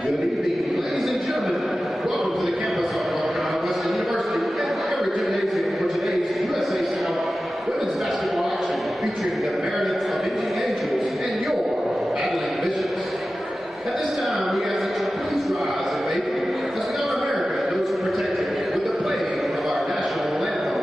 Good evening, ladies and gentlemen. Welcome to the campus of Wesleyan University and every gymnasium for today's USA South women's basketball action featuring the Meredith of Indian Angels and your battling bishops. At this time, we ask that you please rise and make as we honor America and those who protect it with the playing of our national anthem.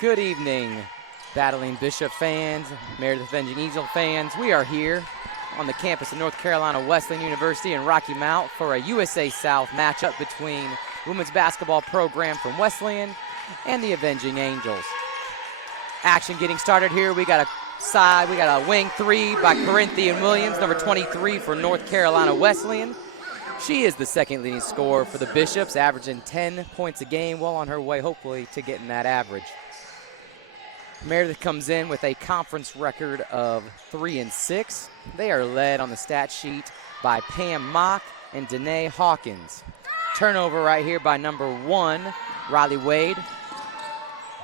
Good evening. Battling Bishop fans, Meredith Avenging Angel fans, we are here on the campus of North Carolina Wesleyan University in Rocky Mount for a USA South matchup between women's basketball program from Wesleyan and the Avenging Angels. Action getting started here. We got a wing three by Corinthian Williams, number 23 for North Carolina Wesleyan. She is the second leading scorer for the Bishops, averaging 10 points a game, well on her way hopefully to getting that average. Meredith comes in with a conference record of 3-6. They are led on the stat sheet by Pam Mock and Danae Hawkins. Turnover right here by number 1, Riley Wade.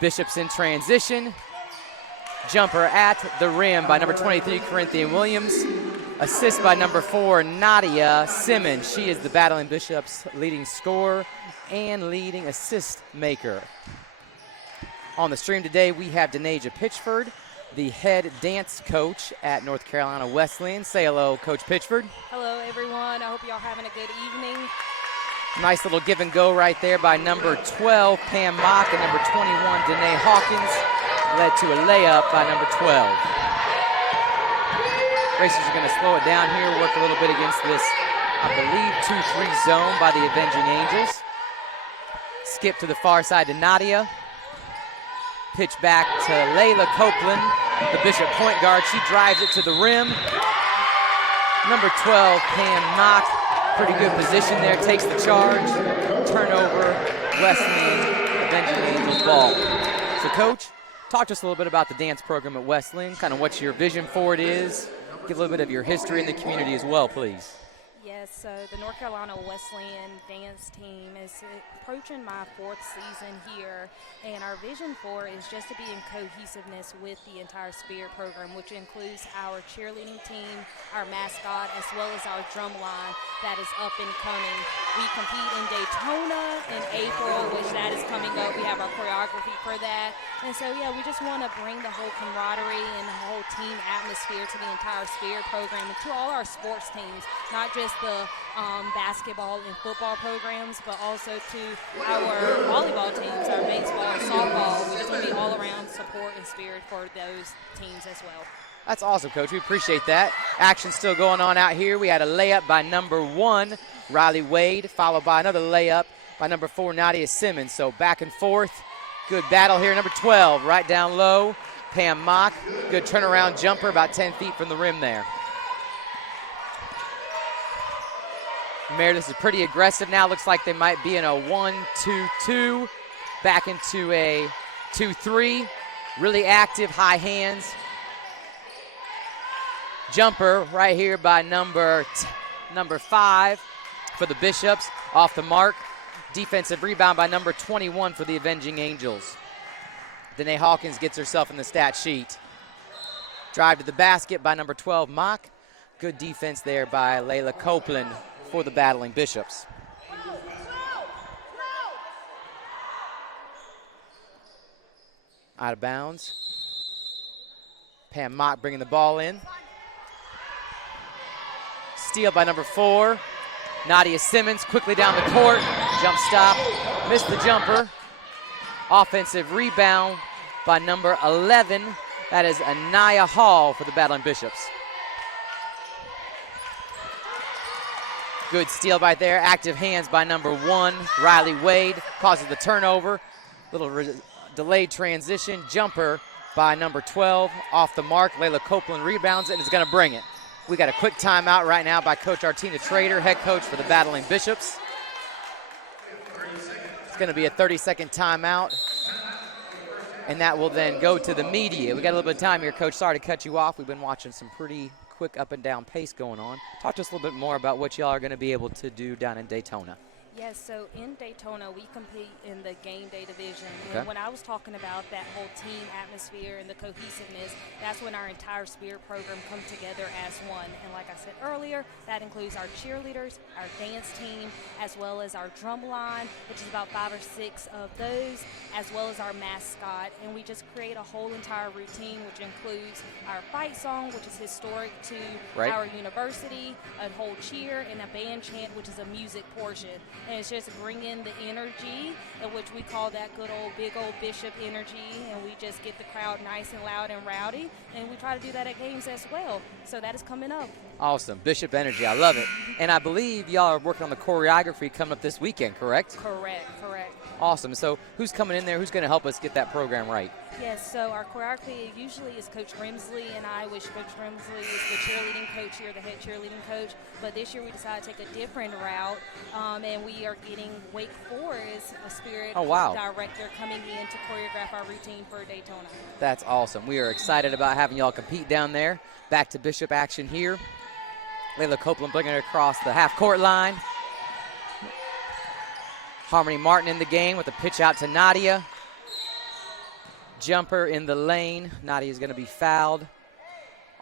Bishops in transition. Jumper at the rim by number 23, Corinthian Williams. Assist by number 4, Nadia Simmons. She is the Battling Bishops leading scorer and leading assist maker. On the stream today, we have Denasia Pitchford, the head dance coach at North Carolina Wesleyan. Say hello, Coach Pitchford. Hello, everyone. I hope y'all having a good evening. Nice little give and go right there by number 12, Pam Mock, and number 21, Danae Hawkins, led to a layup by number 12. Racers are going to slow it down here, work a little bit against this, I believe, 2-3 zone by the Avenging Angels. Skip to the far side to Nadia. Pitch back to Layla Copeland, the Bishop point guard. She drives it to the rim. Number 12, Pam Mock, pretty good position there, takes the charge. Turnover, Wesleyan, Avenging Angels ball. So, Coach, talk to us a little bit about the dance program at Wesleyan, kind of what your vision for it is. Give a little bit of your history in the community as well, please. Yes, so the North Carolina Wesleyan dance team is approaching my 4th season here, and our vision for it is just to be in cohesiveness with the entire Spirit program, which includes our cheerleading team, our mascot, as well as our drum line that is up and coming. We compete in Daytona in April, which that is coming up. We have our choreography for that. And so, yeah, we just want to bring the whole camaraderie and the whole team atmosphere to the entire Spirit program and to all our sports teams, not just the basketball and football programs, but also to our volleyball teams, our baseball and softball. We just want to be all around support and spirit for those teams as well. That's awesome, Coach. We appreciate that. Action still going on out here. We had a layup by number 1, Riley Wade, followed by another layup by number 4, Nadia Simmons. So back and forth. Good battle here. Number 12, right down low, Pam Mock. Good turnaround jumper, about 10 feet from the rim there. Meredith is pretty aggressive now. Looks like they might be in a 1-2-2. Back into a 2-3. Really active, high hands. Jumper right here by number 5 for the Bishops. Off the mark. Defensive rebound by number 21 for the Avenging Angels. Danae Hawkins gets herself in the stat sheet. Drive to the basket by number 12, Mock. Good defense there by Layla Copeland for the Battling Bishops. Out of bounds. Pam Mock bringing the ball in. Steal by number 4. Nadia Simmons quickly down the court. Jump stop. Missed the jumper. Offensive rebound by number 11. That is Anaya Hall for the Battling Bishops. Good steal right there. Active hands by number 1, Riley Wade. Causes the turnover. Little delayed transition. Jumper by number 12. Off the mark. Layla Copeland rebounds it and is going to bring it. We got a quick timeout right now by Coach Artina Trader, head coach for the Battling Bishops. It's going to be a 30-second timeout, and that will then go to the media. We got a little bit of time here, Coach. Sorry to cut you off. We've been watching some pretty quick up and down pace going on. Talk to us a little bit more about what y'all are going to be able to do down in Daytona. Yes, so in Daytona, we compete in the game day division. Okay. And when I was talking about that whole team atmosphere and the cohesiveness, that's when our entire Spirit program come together as one. And like I said earlier, that includes our cheerleaders, our dance team, as well as our drum line, which is about 5 or 6 of those, as well as our mascot. And we just create a whole entire routine, which includes our fight song, which is historic to our university, a whole cheer, and a band chant, which is a music portion. and it's just bringing the energy, which we call that good old big old Bishop energy, and we just get the crowd nice and loud and rowdy, and we try to do that at games as well. So that is coming up. Awesome. Bishop energy. I love it. And I believe y'all are working on the choreography coming up this weekend, correct? Correct. Awesome. So who's coming in there? Who's going to help us get that program right? Yes, so our choreography usually is Coach Grimsley and I, which Coach Grimsley is the cheerleading coach here, the head cheerleading coach. But this year we decided to take a different route, and we are getting Wake Forest, a spirit director, coming in to choreograph our routine for Daytona. That's awesome. We are excited about having y'all compete down there. Back to Bishop action here. Layla Copeland bringing it across the half-court line. Harmony Martin in the game with a pitch out to Nadia. Jumper in the lane. Nadia is going to be fouled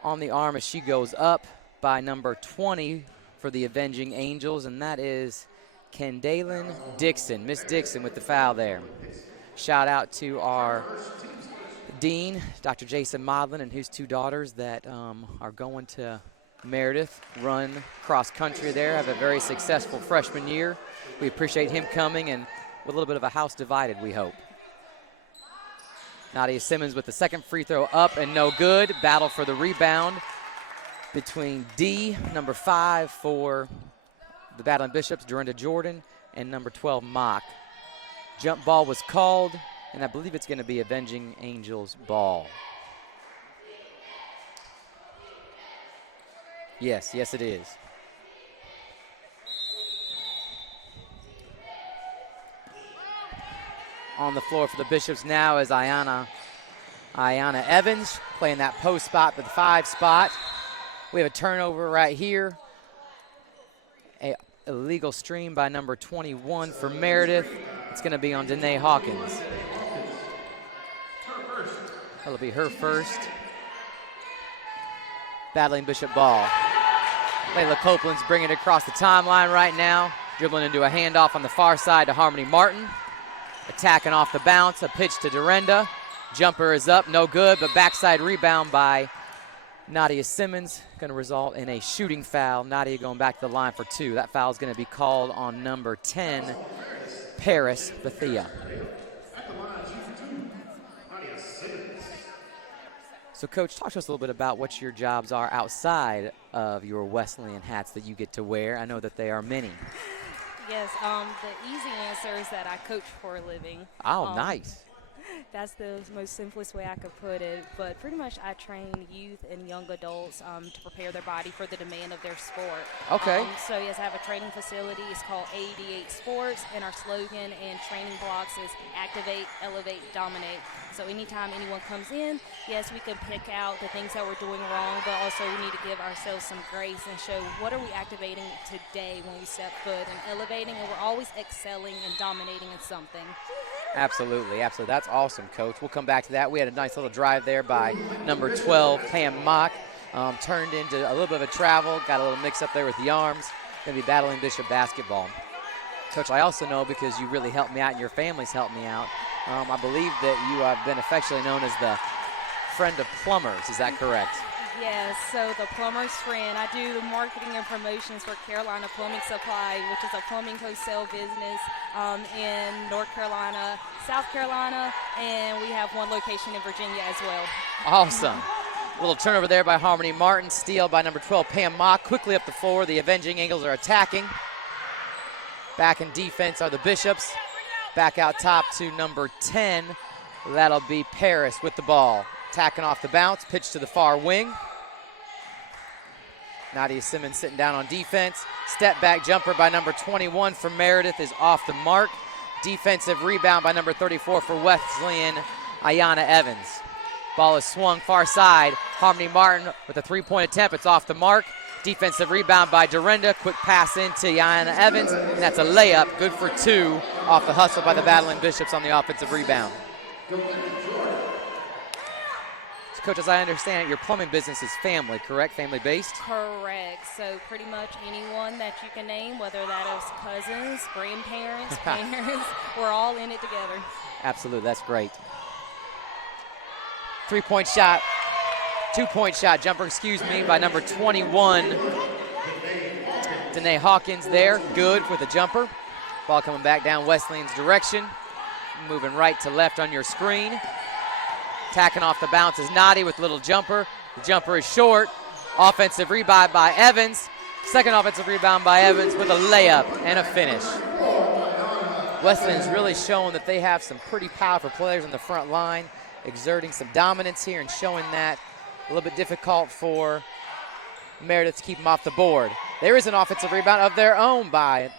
on the arm as she goes up by number 20 for the Avenging Angels, and that is Kendalen Dixon. Miss Dixon with the foul there. Shout out to our dean, Dr. Jason Modlin, and his two daughters that are going to Meredith, run cross country there, have a very successful freshman year. We appreciate him coming, and with a little bit of a house divided, we hope. Nadia Simmons with the second free throw up and no good. Battle for the rebound between D, number 5 for the Battling Bishops, Dorinda Jordan, and number 12, Mock. Jump ball was called, and I believe it's going to be Avenging Angels ball. Yes, it is. On the floor for the Bishops now is Ayana Evans playing that post spot, the 5 spot. We have a turnover right here. A illegal stream by number 21 for Meredith. It's going to be on Danae Hawkins. That'll be her first. Battling Bishop ball. Layla Copeland's bringing it across the timeline right now. Dribbling into a handoff on the far side to Harmony Martin. Attacking off the bounce, a pitch to Dorinda. Jumper is up, no good, but backside rebound by Nadia Simmons. Going to result in a shooting foul. Nadia going back to the line for 2. That foul is going to be called on number 10, Paris Bethia. So, Coach, talk to us a little bit about what your jobs are outside of your Wesleyan hats that you get to wear. I know that they are many. Yes, the easy answer is that I coach for a living. Oh, nice. That's the most simplest way I could put it. But pretty much I train youth and young adults to prepare their body for the demand of their sport. Okay. So, yes, I have a training facility. It's called 88 Sports, and our slogan and training blocks is activate, elevate, dominate. So anytime anyone comes in, yes, we can pick out the things that we're doing wrong, but also we need to give ourselves some grace and show what are we activating today when we step foot and elevating, and we're always excelling and dominating in something. Absolutely. That's awesome, Coach. We'll come back to that. We had a nice little drive there by number 12, Pam Mock. Turned into a little bit of a travel, got a little mix up there with the arms. Going to be battling Bishop basketball. Coach, I also know because you really helped me out and your family's helped me out. I believe that you have been affectionately known as the friend of plumbers. Is that correct? Yes, so the plumber's friend. I do the marketing and promotions for Carolina Plumbing Supply, which is a plumbing wholesale business in North Carolina, South Carolina, and we have one location in Virginia as well. Awesome. A little turnover there by Harmony Martin. Steal by number 12, Pam Mock. Quickly up the floor. The Avenging Angels are attacking. Back in defense are the Bishops. Back out top to number 10. That'll be Paris with the ball. Attacking off the bounce. Pitch to the far wing. Nadia Simmons sitting down on defense. Step back jumper by number 21 for Meredith is off the mark. Defensive rebound by number 34 for Wesleyan, Ayana Evans. Ball is swung far side. Harmony Martin with a three-point attempt. It's off the mark. Defensive rebound by Dorinda. Quick pass into Ayana Evans, and that's a layup. Good for 2 off the hustle by the Battling Bishops on the offensive rebound. So, Coach, as I understand it, your plumbing business is family, correct? Family-based? Correct. So pretty much anyone that you can name, whether that is cousins, grandparents, parents, we're all in it together. Absolutely. That's great. 3-point shot. 2-point shot, jumper, by number 21. Danae Hawkins there, good with the jumper. Ball coming back down Wesleyan's direction. Moving right to left on your screen. Tacking off the bounce is Nadi with a little jumper. The jumper is short. Offensive rebound by Evans. Second offensive rebound by Evans with a layup and a finish. Wesleyan's really showing that they have some pretty powerful players on the front line, exerting some dominance here and showing that a little bit difficult for Meredith to keep them off the board. There is an offensive rebound of their own by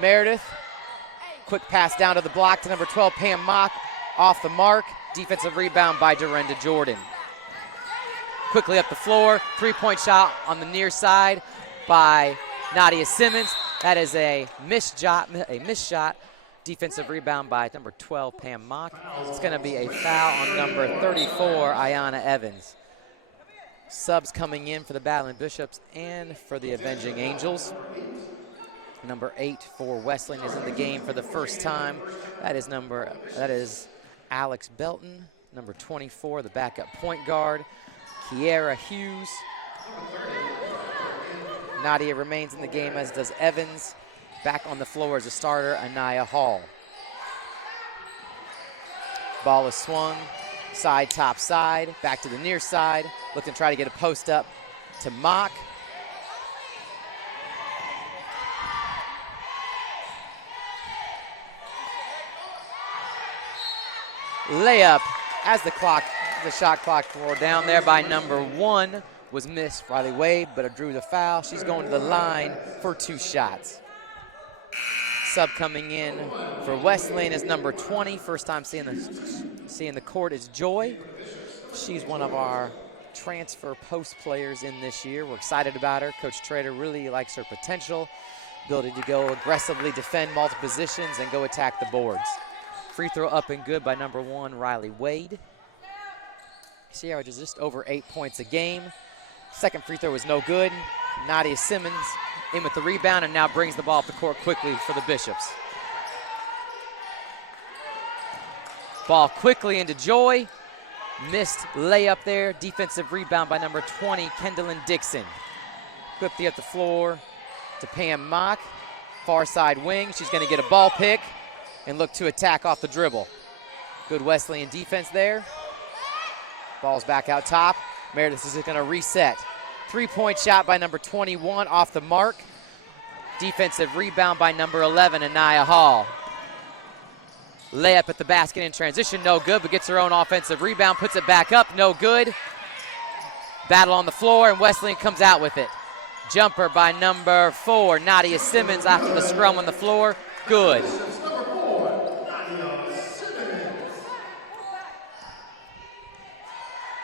Meredith. Quick pass down to the block to number 12, Pam Mock, off the mark. Defensive rebound by Dorinda Jordan. Quickly up the floor, three-point shot on the near side by Nadia Simmons. That is a missed shot. Defensive rebound by number 12, Pam Mock. It's going to be a foul on number 34, Ayana Evans. Subs coming in for the Battling Bishops and for the Avenging Angels. Number 8 for Wesleyan is in the game for the first time. That is Alex Belton. Number 24, the backup point guard, Kiera Hughes. Nadia remains in the game, as does Evans. Back on the floor as a starter, Anaya Hall. Ball is swung, side, top side, back to the near side. Looking to try to get a post up to Mock. Layup as the shot clock rolled down there by number 1 was missed. Riley Wade, but drew the foul. She's going to the line for 2 shots. Sub coming in for Wesleyan is number 20. First time seeing the court is Joy. She's one of our transfer post players in this year. We're excited about her. Coach Trader really likes her potential, ability to go aggressively defend multiple positions and go attack the boards. Free throw up and good by number 1, Riley Wade. She averages just over 8 points a game. Second free throw was no good. Nadia Simmons in with the rebound and now brings the ball up the court quickly for the Bishops. Ball quickly into Joy. Missed layup there. Defensive rebound by number 20, Kendallin Dixon. Quickly up the floor to Pam Mock. Far side wing. She's going to get a ball pick and look to attack off the dribble. Good Wesleyan defense there. Ball's back out top. Meredith is going to reset. Three-point shot by number 21 off the mark. Defensive rebound by number 11, Anaya Hall. Layup at the basket in transition, no good, but gets her own offensive rebound, puts it back up, no good. Battle on the floor, and Wesleyan comes out with it. Jumper by number 4, Nadia Simmons after the scrum on the floor, good.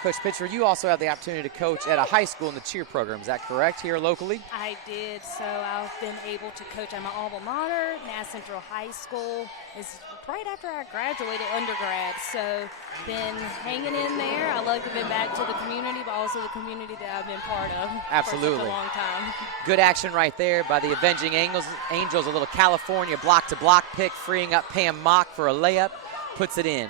Coach Pitcher, you also have the opportunity to coach at a high school in the cheer program. Is that correct, here locally? I did, so I've been able to coach at my alma mater, Nass Central High School. It's right after I graduated undergrad, so been hanging in there. I love giving back to the community, but also the community that I've been part of Absolutely. for such a long time. Good action right there by the Avenging Angels. A little California block-to-block pick, freeing up Pam Mock for a layup, puts it in.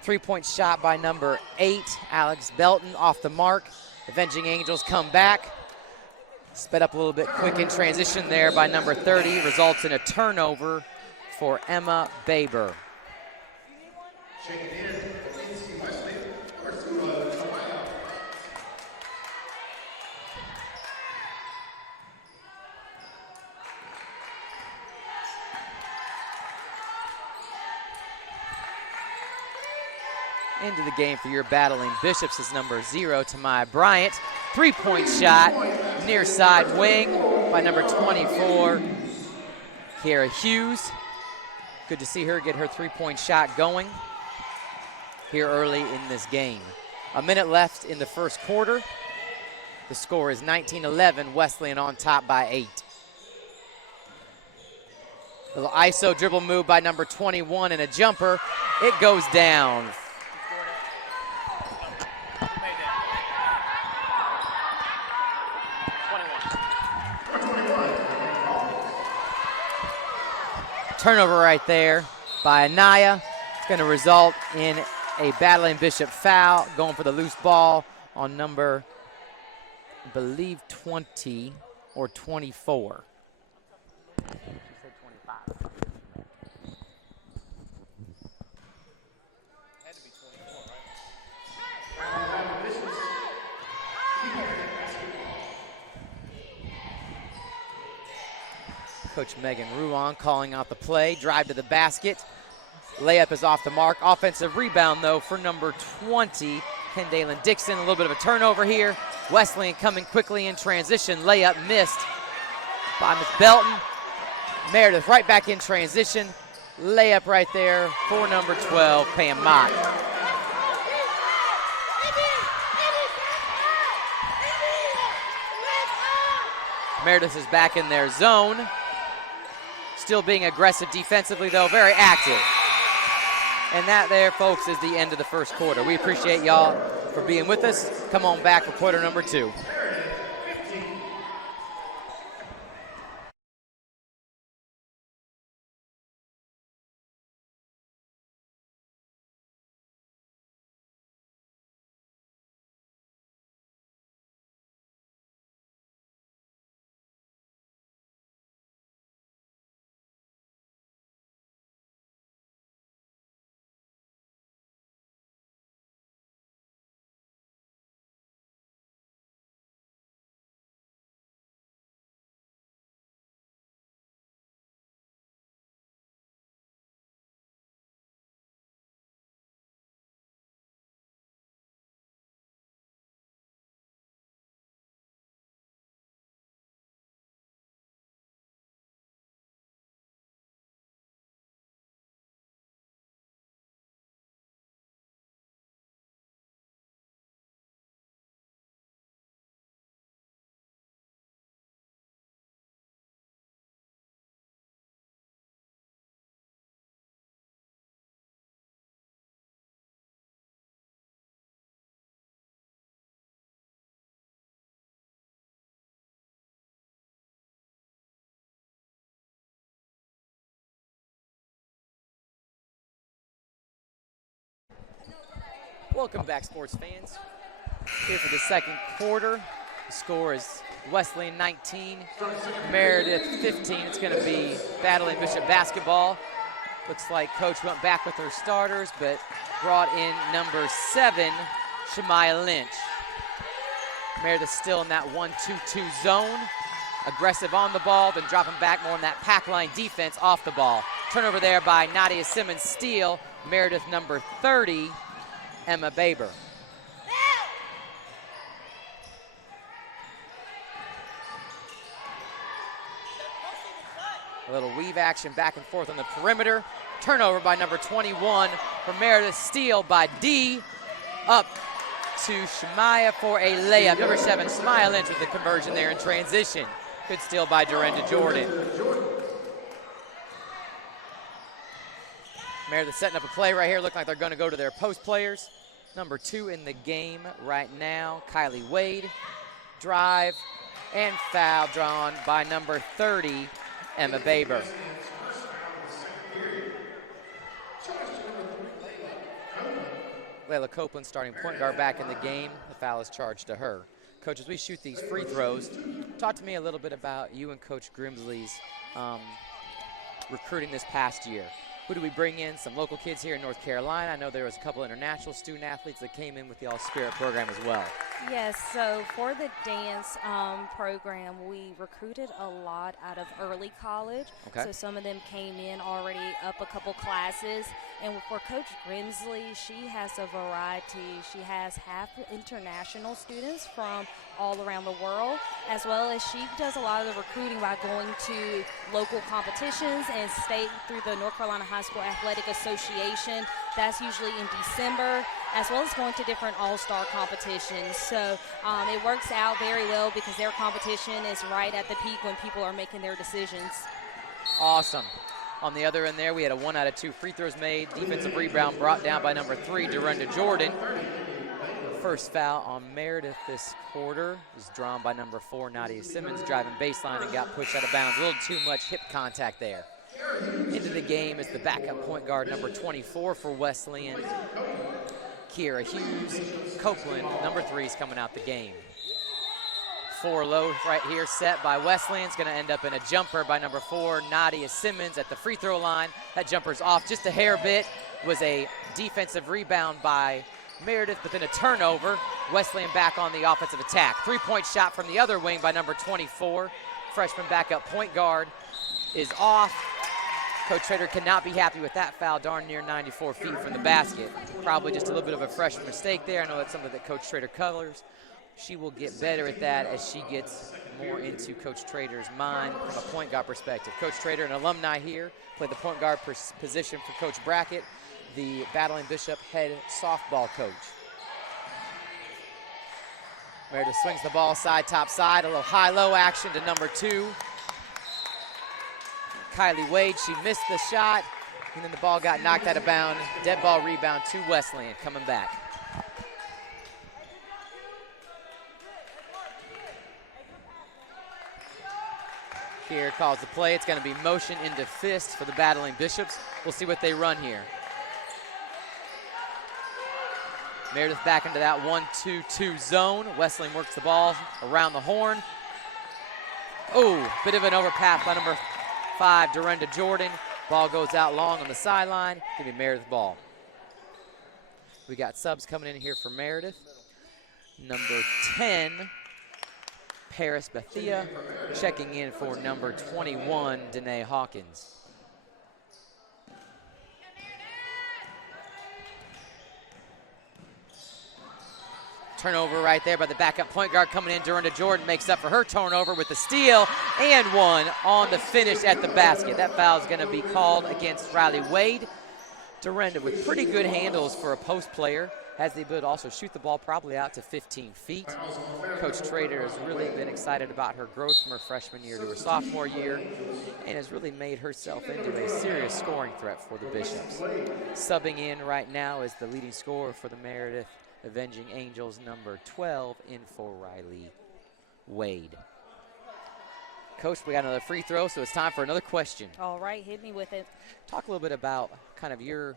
Three-point shot by number 8, Alex Belton, off the mark. Avenging Angels come back. Sped up a little bit quick in transition there by number 30. Results in a turnover for Emma Baber. Into the game for your Battling Bishops is number 0, Tamaya Bryant. Three-point shot, near side wing by number 24, Kiera Hughes. Good to see her get her three-point shot going here early in this game. A minute left in the first quarter. The score is 19-11, Wesleyan on top by 8. Little ISO dribble move by number 21 and a jumper. It goes down. Turnover right there by Anaya. It's going to result in a Battling Bishop foul, going for the loose ball on number, I believe, 20 or 24. Coach Megan Ruan calling out the play. Drive to the basket. Layup is off the mark. Offensive rebound, though, for number 20, Kendalen Dixon. A little bit of a turnover here. Wesleyan coming quickly in transition. Layup missed by Miss Belton. Meredith right back in transition. Layup right there for number 12, Pam Mott. Meredith is back in their zone. Still being aggressive defensively, though, very active. And that there, folks, is the end of the first quarter. We appreciate y'all for being with us. Come on back for quarter number 2. Welcome back, sports fans. Here for the second quarter. The score is Wesleyan 19, Meredith 15. It's going to be battling Bishop basketball. Looks like Coach went back with her starters, but brought in number 7, Shemaya Lynch. Meredith still in that 1-2-2 zone. Aggressive on the ball, then dropping back more in that pack line defense off the ball. Turnover there by Nadia Simmons. Steal, Meredith number 30, Emma Baber. A little weave action back and forth on the perimeter. Turnover by number 21 for Meredith. Steal by D. Up to Shemaya for a layup. Number 7, Shemaya Lynch with the conversion there in transition. Good steal by Dorinda Jordan. Meredith setting up a play right here. Look like they're going to go to their post players. Number 2 in the game right now, Kylie Wade. Drive and foul drawn by number 30, Emma Baber. Layla Copeland starting point guard back in the game. The foul is charged to her. Coach, as we shoot these free throws, talk to me a little bit about you and Coach Grimsley's recruiting this past year. Who do we bring in? Some local kids here in North Carolina. I know there was a couple international student athletes that came in with the All Spirit program as well. Yes, so for the dance program, we recruited a lot out of early college. Okay. So some of them came in already up a couple classes. And for Coach Grimsley, she has a variety. She has half international students from all around the world, as well as she does a lot of the recruiting by going to local competitions and state through the North Carolina High School Athletic Association. That's usually in December, as well as going to different all-star competitions. So it works out very well because their competition is right at the peak when people are making their decisions. Awesome. On the other end there, we had a 1 out of 2 free throws made. Defensive rebound brought down by number 3, Dorinda Jordan. First foul on Meredith this quarter is drawn by number 4, Nadia Simmons, driving baseline and got pushed out of bounds. A little too much hip contact there. Into the game is the backup point guard, number 24 for Wesleyan, Kiera Hughes. Copeland, number 3, is coming out the game. 4 low right here set by Wesleyan. It's going to end up in a jumper by number 4, Nadia Simmons at the free throw line. That jumper's off just a hair bit. Was a defensive rebound by Meredith, but then a turnover. Wesleyan back on the offensive attack. 3-point shot from the other wing by number 24, freshman backup point guard, is off. Coach Trader cannot be happy with that foul, darn near 94 feet from the basket. Probably just a little bit of a freshman mistake there. I know that's something that Coach Trader covers. She will get better at that as she gets more into Coach Trader's mind from a point guard perspective. Coach Trader, an alumni here, played the point guard position for Coach Brackett, the Battling Bishop head softball coach. Meredith swings the ball side, top side, a little high-low action to number 2. Kylie Wade, she missed the shot, and then the ball got knocked out of bounds. Dead ball rebound to Wesleyan, coming back. Here calls the play. It's going to be motion into fist for the Battling Bishops. We'll see what they run here. Meredith back into that 1-2-2 zone. Wesleyan works the ball around the horn. Oh, bit of an overpass by number 5, Dorinda Jordan. Ball goes out long on the sideline. Give me Meredith ball. We got subs coming in here for Meredith. Number 10, Paris Bethia, checking in for number 21, Danae Hawkins. Turnover right there by the backup point guard coming in. Dorinda Jordan makes up for her turnover with the steal and one on the finish at the basket. That foul is going to be called against Riley Wade. Dorinda with pretty good handles for a post player. Has the ability to also shoot the ball probably out to 15 feet. Coach Trader has really been excited about her growth from her freshman year to her sophomore year and has really made herself into a serious scoring threat for the Bishops. Subbing in right now is the leading scorer for the Meredith Avenging Angels, number 12, in for Riley Wade. Coach, we got another free throw, so it's time for another question. All right, hit me with it. Talk a little bit about kind of your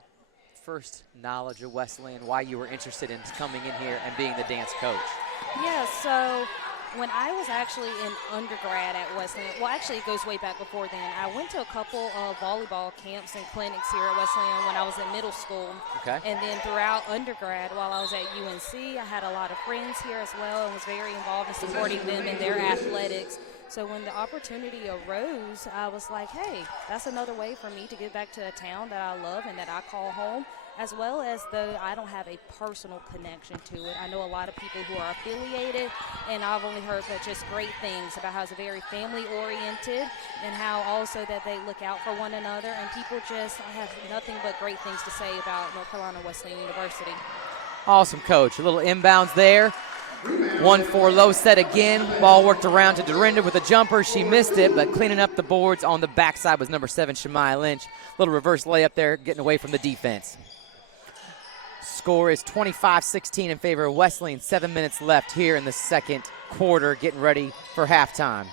first knowledge of Wesleyan, why you were interested in coming in here and being the dance coach. Yeah, so when I was actually in undergrad at Wesleyan, well, actually it goes way back before then. I went to a couple of volleyball camps and clinics here at Wesleyan when I was in middle school. Okay. And then throughout undergrad, while I was at UNC, I had a lot of friends here as well and was very involved in supporting them in their athletics. So when the opportunity arose, I was like, hey, that's another way for me to get back to a town that I love and that I call home, as well as though I don't have a personal connection to it. I know a lot of people who are affiliated, and I've only heard just great things about how it's very family-oriented and how also that they look out for one another, and people just have nothing but great things to say about North Carolina Wesleyan University. Awesome, Coach. A little inbounds there. 1-4 low set again. Ball worked around to Dorinda with a jumper. She missed it, but cleaning up the boards on the backside was number 7, Shemai Lynch. Little reverse layup there, getting away from the defense. Score is 25-16 in favor of Wesleyan. 7 minutes left here in the second quarter, getting ready for halftime.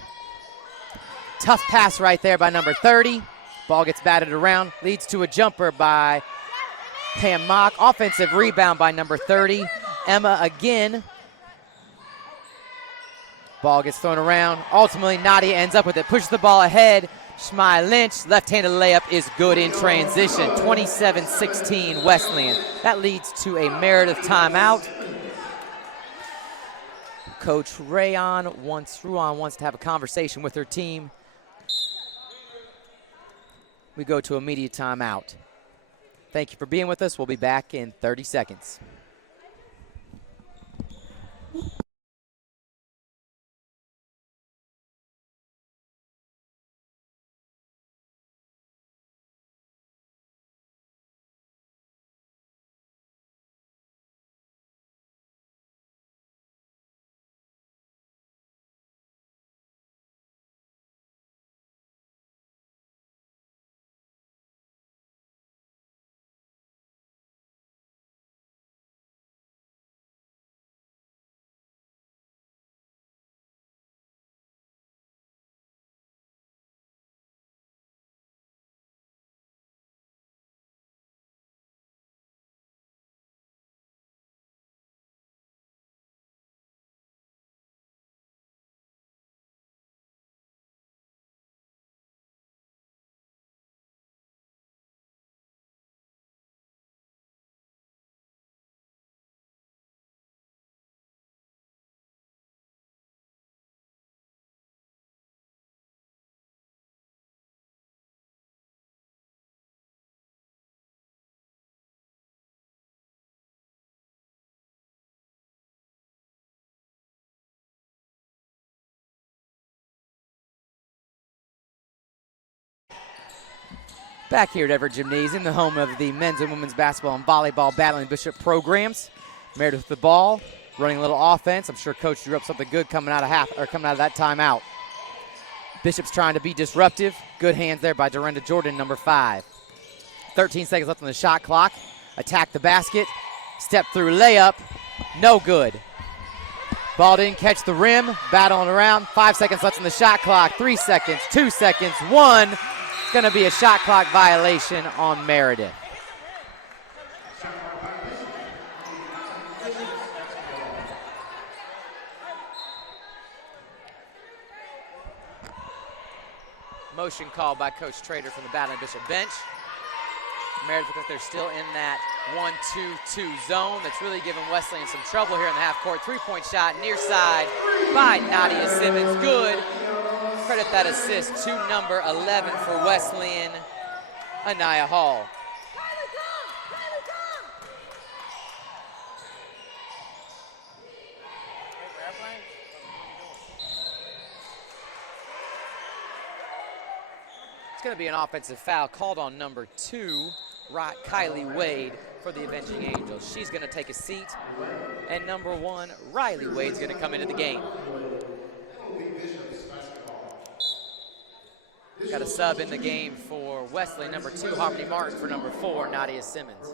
Tough pass right there by number 30. Ball gets batted around, leads to a jumper by Pam Mock. Offensive rebound by number 30. Emma again. Ball gets thrown around. Ultimately, Nadia ends up with it, pushes the ball ahead. Shmai Lynch, left-handed layup is good in transition. 27-16 Wesleyan. That leads to a Meredith timeout. Coach Ruan wants to have a conversation with her team. We go to immediate timeout. Thank you for being with us. We'll be back in 30 seconds. Back here at Everett Gymnasium, the home of the men's and women's basketball and volleyball Battling Bishop programs. Meredith with the ball, running a little offense. I'm sure Coach drew up something good coming out of that timeout. Bishop's trying to be disruptive. Good hands there by Dorinda Jordan, number 5. 13 seconds left on the shot clock. Attack the basket. Step through layup. No good. Ball didn't catch the rim. Battling around. 5 seconds left on the shot clock. 3 seconds, 2 seconds, 1. It's going to be a shot clock violation on Meredith. Motion call by Coach Trader from the Battling Bishop bench. Meredith, because they're still in that 1-2-2 zone that's really giving Wesleyan some trouble here in the half court. 3-point shot near side by Nadia Simmons. Good. Credit that assist to number 11 for Wesleyan, Anaya Hall. It's going to be an offensive foul called on number 2, Kylie Wade, for the Avenging Angels. She's going to take a seat, and number 1, Riley Wade's going to come into the game. Got a sub in the game for Wesleyan, number 2, Harmony Martin, for number 4, Nadia Simmons.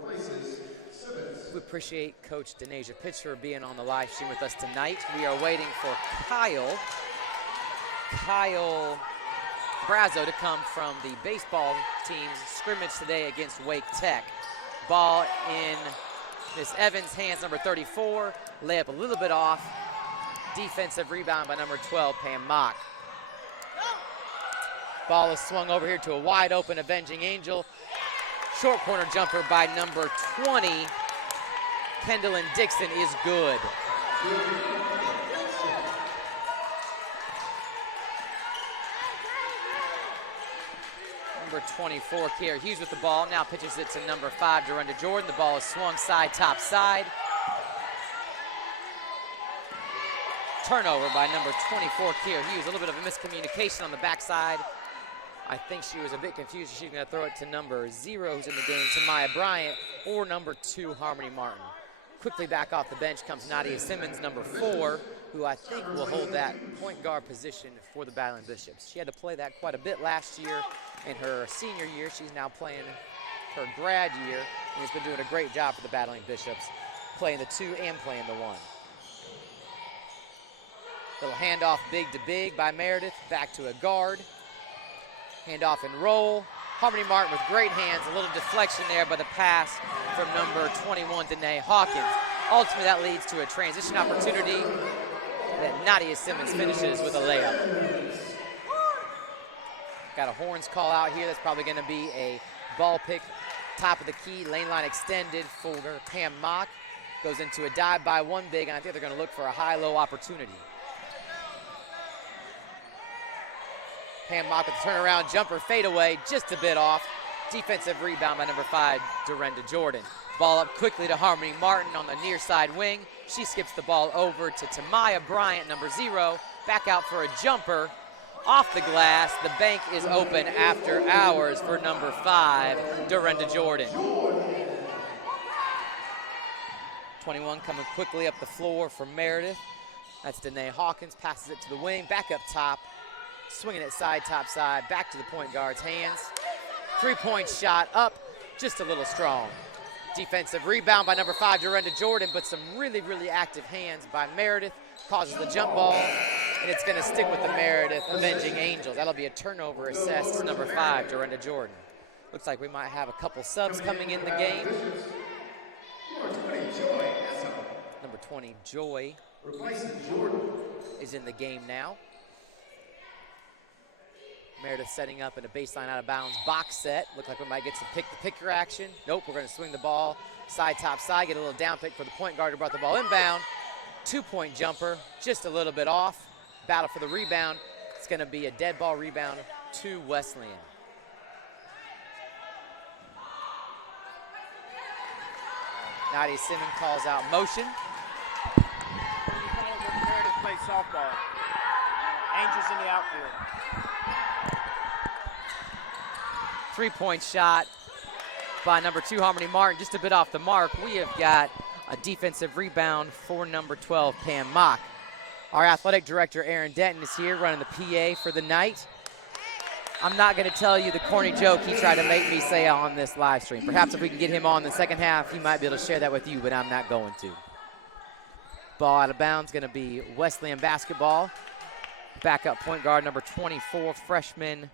We appreciate Coach Denasia Pitcher being on the live stream with us tonight. We are waiting for Kyle Brazo to come from the baseball team's scrimmage today against Wake Tech. Ball in Miss Evans' hands, number 34. Layup a little bit off. Defensive rebound by number 12, Pam Mock. Ball is swung over here to a wide open Avenging Angel. Short corner jumper by number 20, Kendallin Dixon, is good. Number 24, Kiera Hughes with the ball. Now pitches it to number 5, Dorinda Jordan. The ball is swung side, top side. Turnover by number 24, Kiera Hughes. A little bit of a miscommunication on the backside. I think she was a bit confused. She's going to throw it to number 0, who's in the game, Tamaya Bryant, or number 2, Harmony Martin. Quickly back off the bench comes Nadia Simmons, number 4, who I think will hold that point guard position for the Battling Bishops. She had to play that quite a bit last year. In her senior year, she's now playing her grad year, and has been doing a great job for the Battling Bishops, playing the 2 and playing the 1. Little handoff big to big by Meredith, back to a guard. Handoff and roll. Harmony Martin with great hands, a little deflection there by the pass from number 21, Danae Hawkins. Ultimately, that leads to a transition opportunity that Nadia Simmons finishes with a layup. Got a horns call out here. That's probably going to be a ball pick, top of the key, lane line extended for Pam Mock. Goes into a dive by 1 big, and I think they're going to look for a high-low opportunity. Pam Mock with the turnaround jumper, fadeaway, just a bit off. Defensive rebound by number 5, Dorinda Jordan. Ball up quickly to Harmony Martin on the near side wing. She skips the ball over to Tamaya Bryant, number 0. Back out for a jumper. Off the glass, the bank is open after hours for number 5, Dorinda Jordan. 21 coming quickly up the floor for Meredith. That's Danae Hawkins, passes it to the wing, back up top, swinging it side, top side, back to the point guard's hands. 3-point shot up, just a little strong. Defensive rebound by number 5, Dorinda Jordan, but some really, really active hands by Meredith. Causes the jump ball, and it's going to stick with the Meredith Avenging Angels. That'll be a turnover assessed to number 5, Dorinda Jordan. Looks like we might have a couple subs coming in the game. Number 20, Joy, is in the game now. Meredith setting up in a baseline out of bounds box set. Look like we might get some pick-the-picker action. Nope, we're going to swing the ball side, top side, get a little down pick for the point guard who brought the ball inbound. 2-point jumper, just a little bit off. Battle for the rebound. It's going to be a dead ball rebound to Wesleyan. Nadia Simmons calls out motion. Meredith plays softball. Angels in the outfield. 3-point shot by number 2, Harmony Martin, just a bit off the mark. We have got a defensive rebound for number 12, Pam Mock. Our athletic director, Aaron Denton, is here running the PA for the night. I'm not going to tell you the corny joke he tried to make me say on this live stream. Perhaps if we can get him on the second half, he might be able to share that with you, but I'm not going to. Ball out of bounds, going to be Wesleyan basketball. Backup point guard number 24, freshman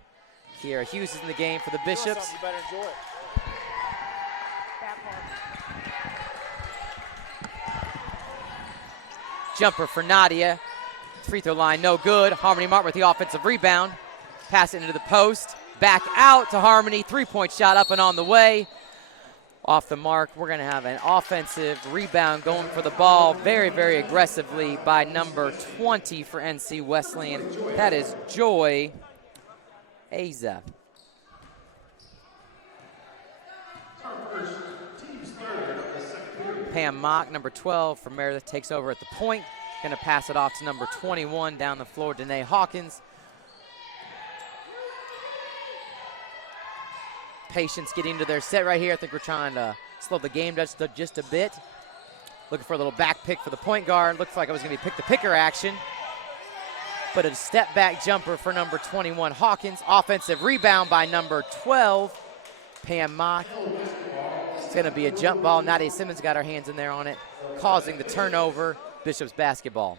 Kiera Hughes is in the game for the Bishops. You better enjoy it. Jumper for Nadia. Free throw line, no good. Harmony Martin with the offensive rebound. Pass it into the post. Back out to Harmony. 3-point shot up and on the way. Off the mark. We're going to have an offensive rebound going for the ball very, very aggressively by number 20 for NC Wesleyan. That is Joy Aza. Pam Mock, number 12 for Meredith, takes over at the point. Going to pass it off to number 21 down the floor, Danae Hawkins. Patience getting to their set right here. I think we're trying to slow the game just a bit. Looking for a little back pick for the point guard. Looks like it was going to be pick-the-picker action. But a step-back jumper for number 21, Hawkins. Offensive rebound by number 12, Pam Mock. It's going to be a jump ball. Nadia Simmons got her hands in there on it, causing the turnover. Bishops basketball.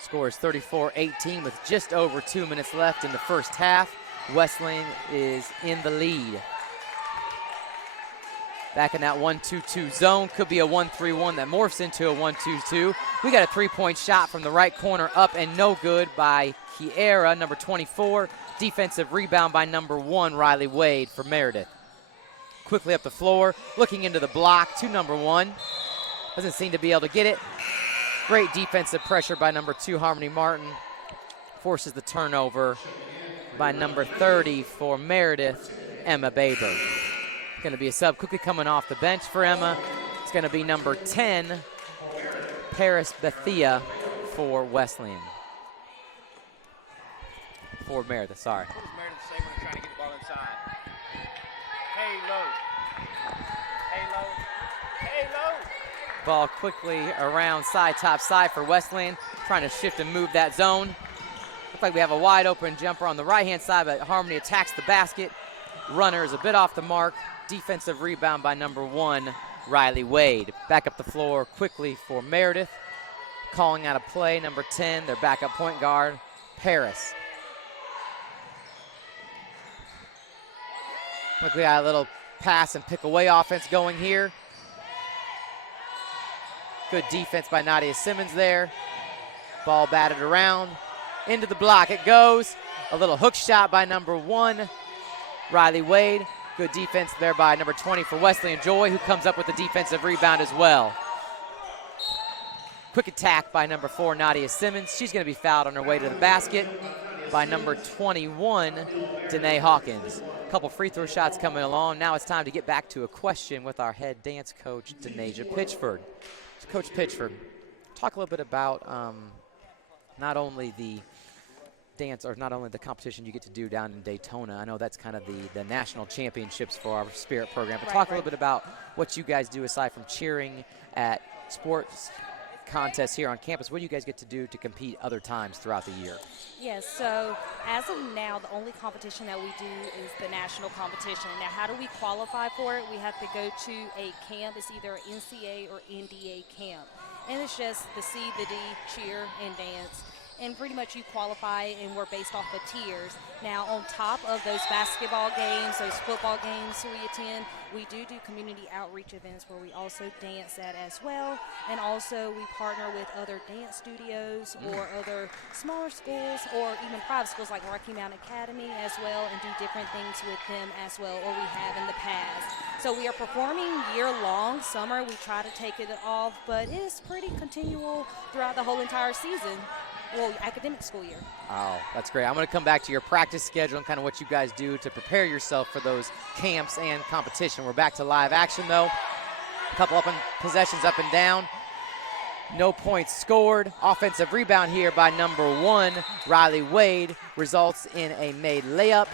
Score is 34-18 with just over 2 minutes left in the first half. Wesleyan is in the lead. Back in that 1-2-2 zone. Could be a 1-3-1 that morphs into a 1-2-2. We got a 3-point shot from the right corner, up and no good by Kiera, number 24. Defensive rebound by number 1, Riley Wade for Meredith. Quickly up the floor, looking into the block to number 1. Doesn't seem to be able to get it. Great defensive pressure by number 2, Harmony Martin. Forces the turnover by number 30 for Meredith, Emma Baber. Going to be a sub quickly coming off the bench for Emma. It's going to be number 10, Paris Bethia for Wesleyan. For Meredith, sorry. What does Meredith say when trying to get the ball inside? Hey, low. Hey, low. Hey, low. Ball quickly around side, top side for Wesleyan. Trying to shift and move that zone. Looks like we have a wide open jumper on the right-hand side, but Harmony attacks the basket. Runner is a bit off the mark. Defensive rebound by number 1, Riley Wade. Back up the floor quickly for Meredith. Calling out a play, number 10, their backup point guard, Paris. Quickly got a little pass and pick away offense going here. Good defense by Nadia Simmons there. Ball batted around. Into the block it goes. A little hook shot by number 1, Riley Wade. Good defense there by number 20 for Wesleyan, Joy, who comes up with the defensive rebound as well. Quick attack by number 4, Nadia Simmons. She's going to be fouled on her way to the basket by number 21, Danae Hawkins. A couple free throw shots coming along. Now it's time to get back to a question with our head dance coach, Denasia Pitchford. So Coach Pitchford, talk a little bit about not only the dance, or not only the competition you get to do down in Daytona. I know that's kind of the national championships for our Spirit program. But talk a little bit about what you guys do aside from cheering at sports contests here on campus. What do you guys get to do to compete other times throughout the year? Yes, so as of now, the only competition that we do is the national competition. Now, how do we qualify for it? We have to go to a camp. It's either an NCA or NDA camp. And it's just the C, the D, cheer, and dance. And pretty much you qualify, and we're based off of tiers. Now, on top of those basketball games, those football games we attend, we do community outreach events where we also dance at as well. And also we partner with other dance studios or other smaller schools or even private schools like Rocky Mountain Academy as well, and do different things with them as well, or we have in the past. So we are performing year-long. Summer, we try to take it off, but it is pretty continual throughout the whole entire season. Well, academic school year. Oh, that's great. I'm going to come back to your practice schedule and kind of what you guys do to prepare yourself for those camps and competition. We're back to live action, though. A couple possessions up and down. No points scored. Offensive rebound here by number 1, Riley Wade, results in a made layup.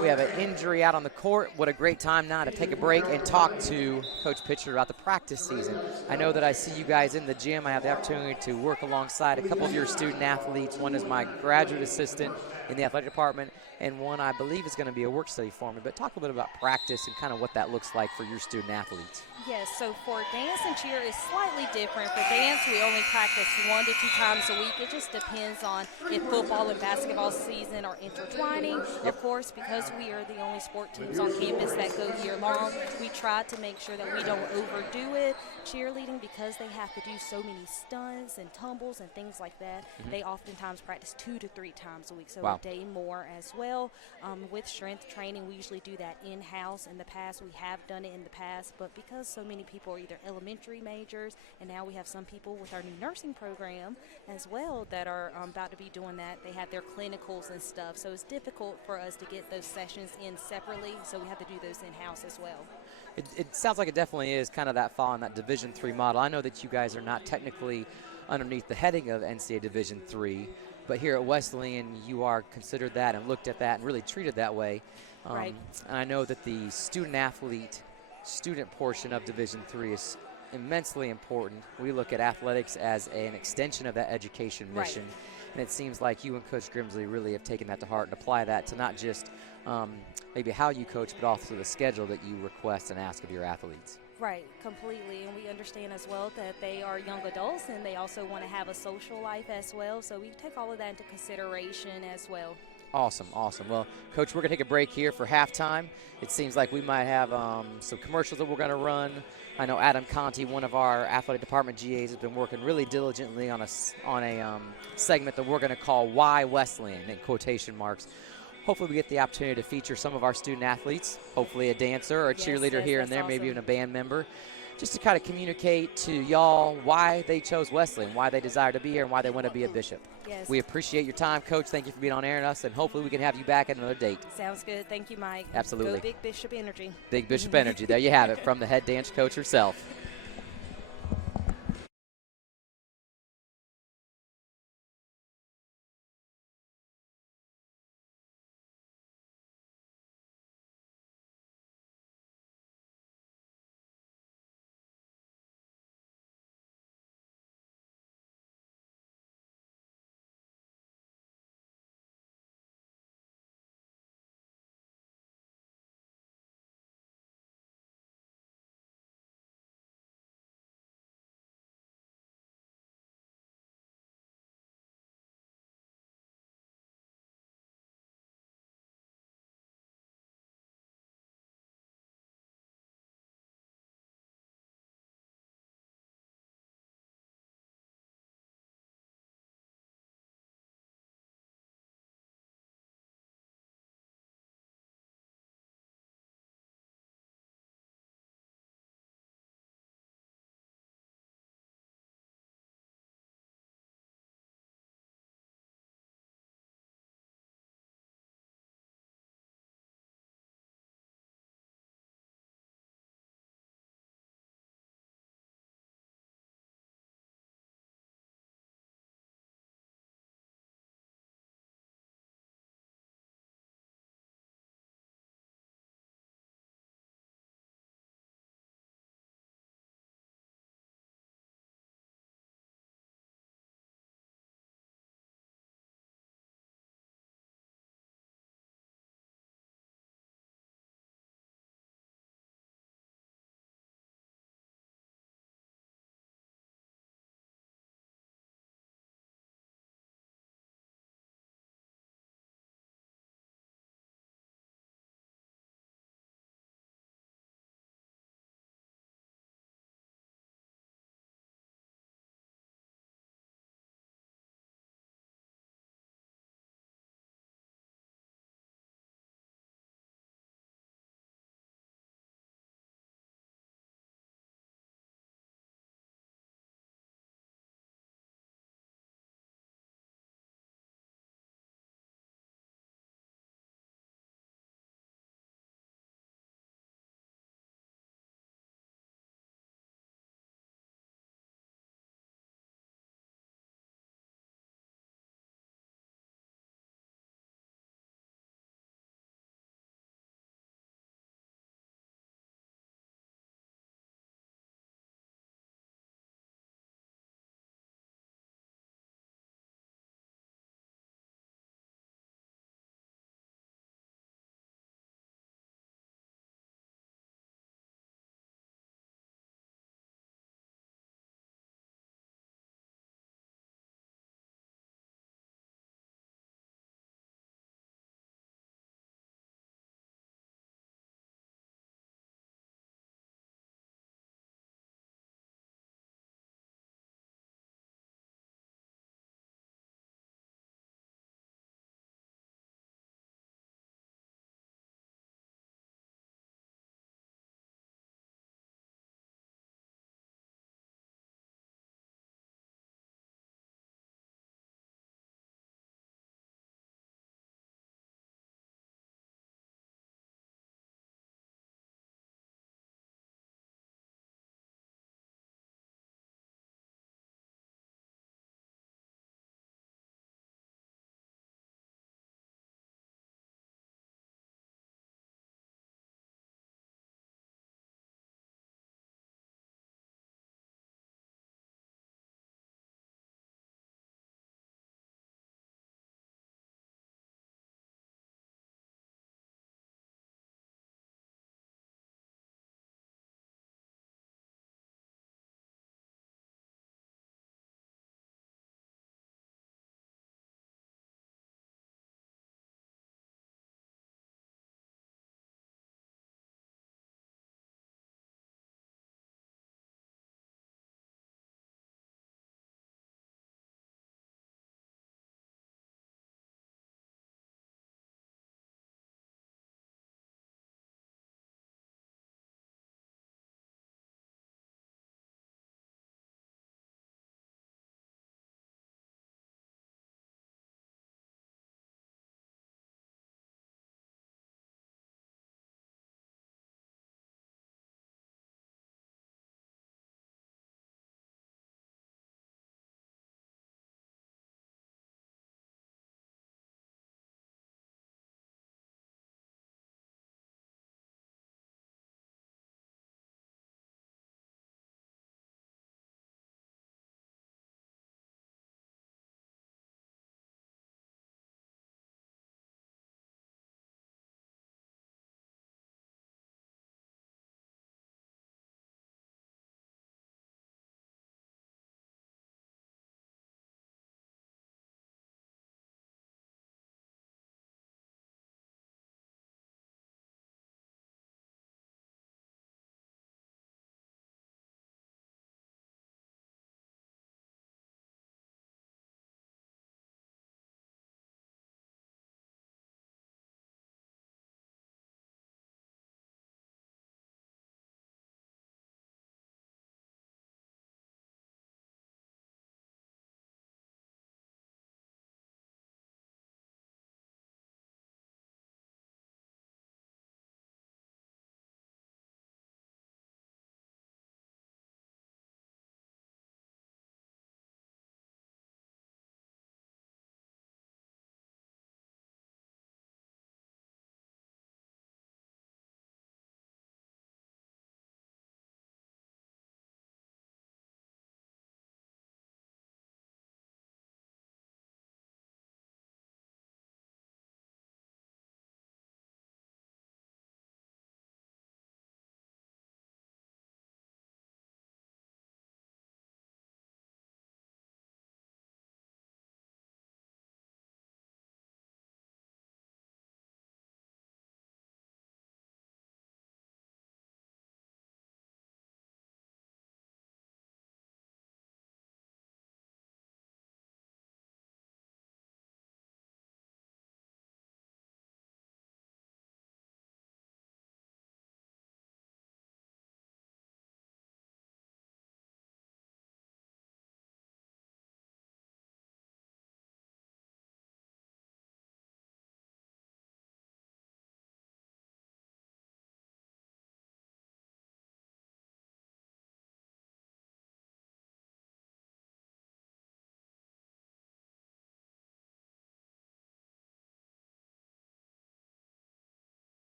We have an injury out on the court. What a great time now to take a break and talk to Coach Pitcher about the practice season. I know that I see you guys in the gym. I have the opportunity to work alongside a couple of your student athletes. One is my graduate assistant in the athletic department, and one I believe is going to be a work study for me. But talk a little bit about practice and kind of what that looks like for your student athletes. Yes, so for dance and cheer is slightly different. For dance, we only practice 1 to 2 times a week. It just depends on if football and basketball season are intertwining. Of course, because we are the only sport teams on campus that go year long, we try to make sure that we don't overdo it. Cheerleading, because they have to do so many stunts and tumbles and things like that, they oftentimes practice 2 to 3 times a week, so a day more as well. With strength training, we usually do that in-house. In the past, we have done it in the past, but because so many people are either elementary majors, and now we have some people with our new nursing program as well that are about to be doing that. They have their clinicals and stuff, so it's difficult for us to get those sessions in separately, so we have to do those in-house as well. It sounds like it definitely is kind of that following that Division III model. I know that you guys are not technically underneath the heading of NCAA Division III, but here at Wesleyan, you are considered that and looked at that and really treated that way. Right. And I know that the student portion of Division III is immensely important. We look at athletics as an extension of that education mission. Right. And it seems like you and Coach Grimsley really have taken that to heart and apply that to not just maybe how you coach, but also the schedule that you request and ask of your athletes. Right, completely, and we understand as well that they are young adults and they also want to have a social life as well, so we take all of that into consideration as well. Awesome, awesome. Well, Coach, we're going to take a break here for halftime. It seems like we might have some commercials that we're going to run. I know Adam Conti, one of our athletic department GAs, has been working really diligently on a segment that we're going to call Why Wesleyan, in quotation marks. Hopefully we get the opportunity to feature some of our student athletes, hopefully a dancer or a cheerleader here and there, maybe even a band member, just to kind of communicate to y'all why they chose Wesleyan, why they desire to be here, and why they want to be a bishop. Yes. We appreciate your time, Coach. Thank you for being on air with us, and hopefully we can have you back at another date. Sounds good. Thank you, Mike. Absolutely. Go Big Bishop Energy. Big Bishop Energy. There you have it from the head dance coach herself.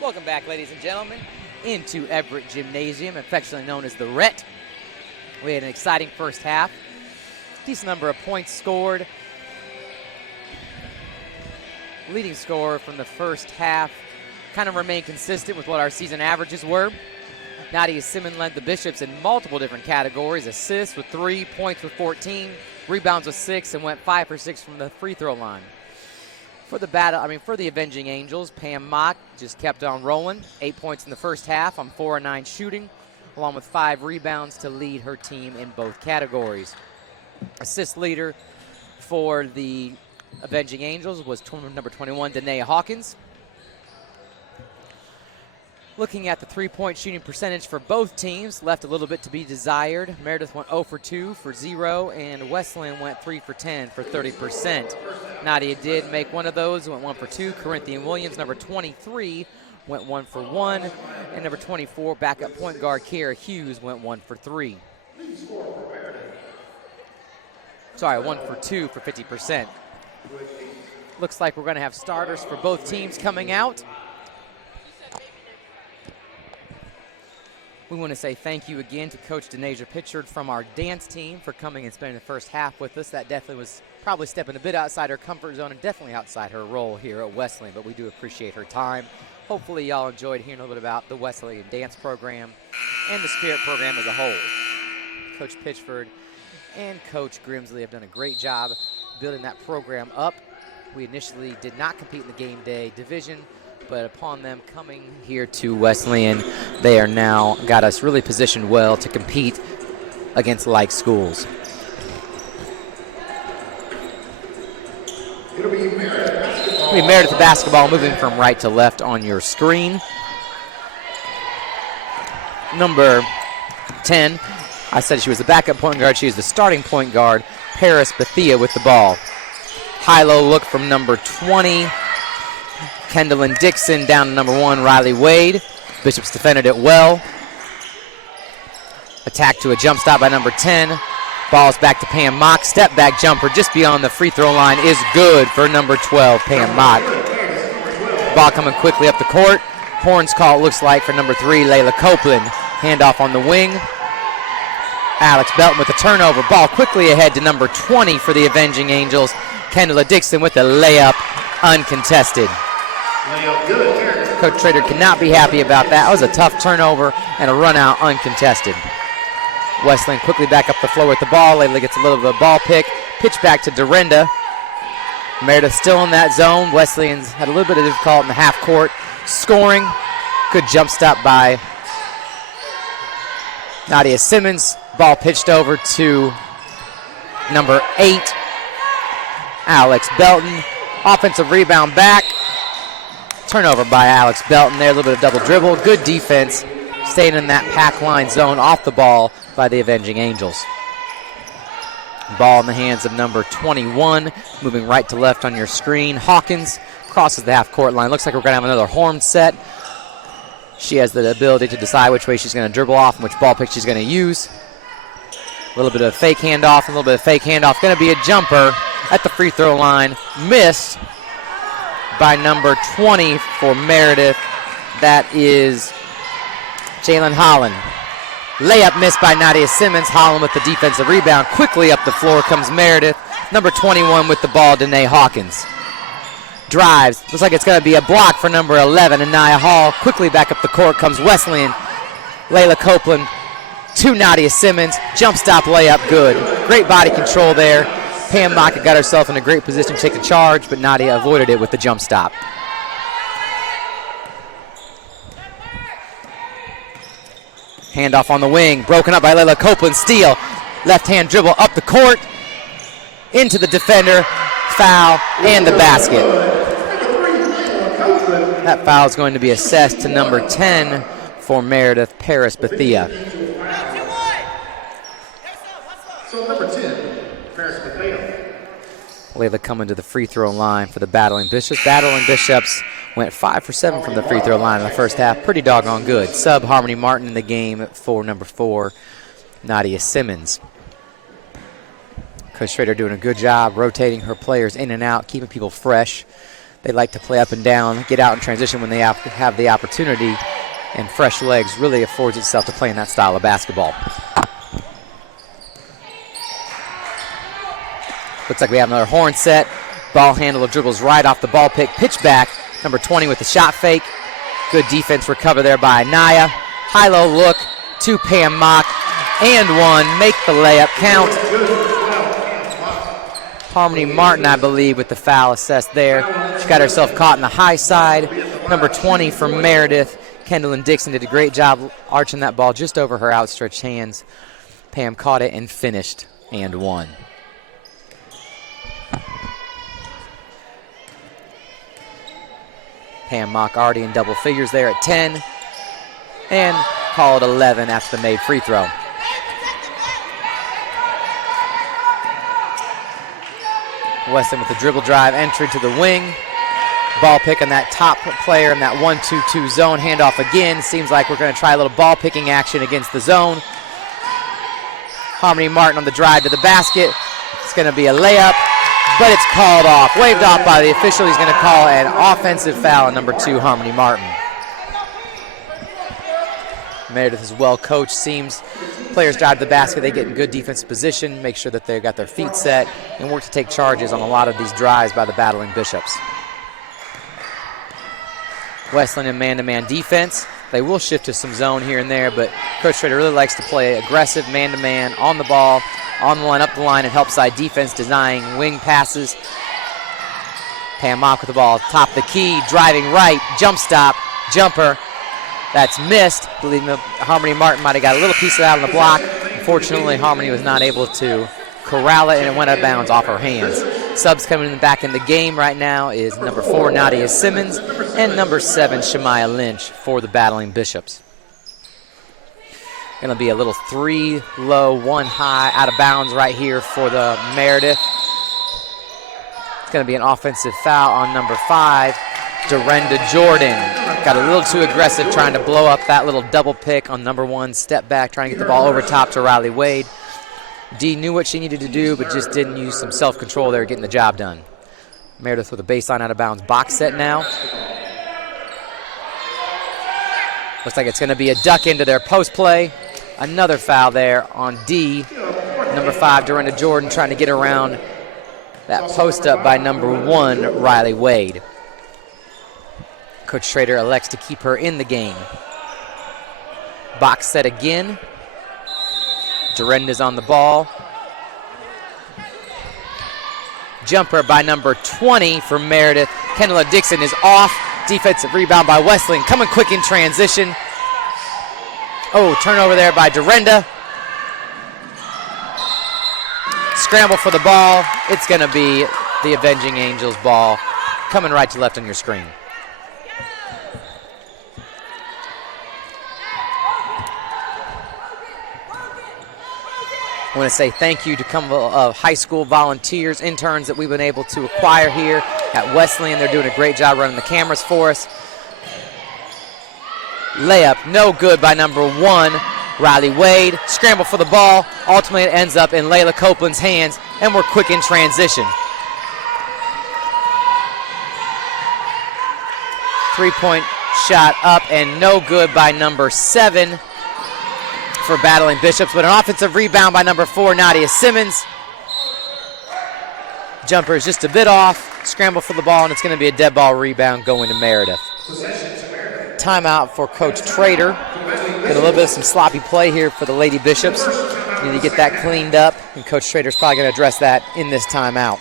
Welcome back, ladies and gentlemen, into Everett Gymnasium, affectionately known as the Rhett. We had an exciting first half. Decent number of points scored. Leading scorer from the first half kind of remained consistent with what our season averages were. Nadia Simmons led the Bishops in multiple different categories: assists with 3, points with 14, rebounds with 6, and went 5 for 6 from the free throw line. For the Avenging Angels, Pam Mock just kept on rolling. 8 points in the first half on 4 of 9 shooting, along with 5 rebounds to lead her team in both categories. Assist leader for the Avenging Angels was number 21, Danae Hawkins. Looking at the three-point shooting percentage for both teams, left a little bit to be desired. Meredith went 0 for 2 for 0, and Wesleyan went 3 for 10 for 30%. Nadia did make one of those, went 1 for 2. Corinthian Williams, number 23, went 1 for 1. And number 24, backup point guard Kiara Hughes, went 1 for 3. 1 for 2 for 50%. Looks like we're going to have starters for both teams coming out. We want to say thank you again to Coach Denasia Pitchard from our dance team for coming and spending the first half with us. That definitely was probably stepping a bit outside her comfort zone and definitely outside her role here at Wesleyan, but we do appreciate her time. Hopefully y'all enjoyed hearing a little bit about the Wesleyan dance program and the Spirit program as a whole. Coach Pitchford and Coach Grimsley have done a great job building that program up. We initially did not compete in the game day division, but upon them coming here to Wesleyan, they are now got us really positioned well to compete against like schools. It'll be Meredith basketball moving from right to left on your screen. Number 10, I said she was the backup point guard. She is the starting point guard, Paris Bethia with the ball. High-low look from number 20. Kendall and Dixon down to number 1, Riley Wade. Bishops defended it well. Attack to a jump stop by number 10. Ball's back to Pam Mock. Step back jumper just beyond the free throw line is good for number 12, Pam Mock. Ball coming quickly up the court. Horns call, it looks like, for number 3, Layla Copeland. Handoff on the wing. Alex Belton with the turnover. Ball quickly ahead to number 20 for the Avenging Angels. Kendall Dixon with the layup uncontested. Coach Trader cannot be happy about that. That was a tough turnover and a run out uncontested. Wesleyan quickly back up the floor with the ball. Layla gets a little bit of a ball pick. Pitch back to Dorinda. Meredith still in that zone. Wesleyan's had a little bit of difficulty in the half court. Scoring. Good jump stop by Nadia Simmons. Ball pitched over to number 8, Alex Belton. Offensive rebound back. Turnover by Alex Belton there, a little bit of double dribble. Good defense, staying in that pack line zone off the ball by the Avenging Angels. Ball in the hands of number 21, moving right to left on your screen. Hawkins crosses the half-court line. Looks like we're going to have another horn set. She has the ability to decide which way she's going to dribble off and which ball pick she's going to use. A little bit of fake handoff, a little bit of fake handoff. Going to be a jumper at the free throw line. Missed by number 20 for Meredith. That is Jalen Holland. Layup missed by Nadia Simmons. Holland with the defensive rebound. Quickly up the floor comes Meredith. Number 21 with the ball, Danae Hawkins. Drives. Looks like it's going to be a block for number 11, Anaya Hall. Quickly back up the court comes Wesleyan. Layla Copeland to Nadia Simmons. Jump stop layup, good. Great body control there. Pam Mock got herself in a great position to take the charge, but Nadia avoided it with the jump stop. Handoff on the wing, broken up by Layla Copeland. Steal, left-hand dribble up the court, into the defender, foul, and the basket. That foul is going to be assessed to number 10 for Meredith, Paris Bethia. So number 10, Paris Bethia. Layla coming to the free throw line for the Battling Bishops. Battling Bishops went 5 for 7 from the free throw line in the first half. Pretty doggone good. Sub Harmony Martin in the game for number 4, Nadia Simmons. Coach Schrader doing a good job rotating her players in and out, keeping people fresh. They like to play up and down, get out in transition when they have the opportunity, and fresh legs really affords itself to playing that style of basketball. Looks like we have another horn set. Ball handler dribbles right off the ball pick. Pitch back. Number 20 with the shot fake. Good defense recover there by Naya. High-low look to Pam Mock. And one. Make the layup count. Harmony Martin, I believe, with the foul assessed there. She got herself caught in the high side. Number 20 for Meredith. Kendall and Dixon did a great job arching that ball just over her outstretched hands. Pam caught it and finished and won. Pam Mock already in double figures there at 10. And called 11 after the made free throw. Wesleyan with the dribble drive, entry to the wing. Ball pick on that top player in that 1-2-2 zone. Handoff again. Seems like we're going to try a little ball picking action against the zone. Harmony Martin on the drive to the basket. It's going to be a layup, but it's called off. Waved off by the official. He's going to call an offensive foul on number 2, Harmony Martin. Meredith is well coached. Seems players drive to the basket, they get in good defensive position, make sure that they've got their feet set, and work to take charges on a lot of these drives by the battling Bishops. Wesleyan in man-to-man defense. They will shift to some zone here and there, but Coach Schrader really likes to play aggressive man-to-man on the ball, on the line, up the line, and help side defense, designing wing passes. Pam Mock with the ball, top of the key, driving right, jump stop, jumper. That's missed. I believe Harmony Martin might have got a little piece of that on the block. Unfortunately, Harmony was not able to corral it, and it went out of bounds off her hands. Subs coming back in the game right now is number 4, Nadia Simmons, and number 7, Shemaya Lynch for the battling Bishops. Going to be a little 3 low, 1 high, out of bounds right here for the Meredith. It's going to be an offensive foul on number 5, Dorinda Jordan. Got a little too aggressive trying to blow up that little double pick on number 1, step back, trying to get the ball over top to Riley Wade. Dee knew what she needed to do, but just didn't use some self-control there, getting the job done. Meredith with a baseline out of bounds box set now. Looks like it's going to be a duck into their post play. Another foul there on Dee. Number 5, Dorinda Jordan, trying to get around that post up by number 1, Riley Wade. Coach Schrader elects to keep her in the game. Box set again. Dorinda's on the ball. Jumper by number 20 for Meredith. Kendall Dixon is off. Defensive rebound by Wesleyan. Coming quick in transition. Oh, turnover there by Dorinda. Scramble for the ball. It's going to be the Avenging Angels ball. Coming right to left on your screen. I want to say thank you to a couple of high school volunteers, interns that we've been able to acquire here at Wesleyan. They're doing a great job running the cameras for us. Layup, no good by number 1, Riley Wade. Scramble for the ball. Ultimately, it ends up in Layla Copeland's hands, and we're quick in transition. 3-point shot up and no good by number 7. For battling Bishops, but an offensive rebound by number 4, Nadia Simmons. Jumper is just a bit off. Scramble for the ball, and it's going to be a dead ball rebound going to Meredith. Timeout for Coach Trader. Got a little bit of some sloppy play here for the Lady Bishops. Need to get that cleaned up, and Coach Trader's probably going to address that in this timeout.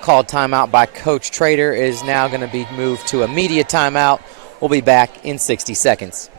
Called timeout by Coach Trader is now going to be moved to a media timeout. We'll be back in 60 seconds.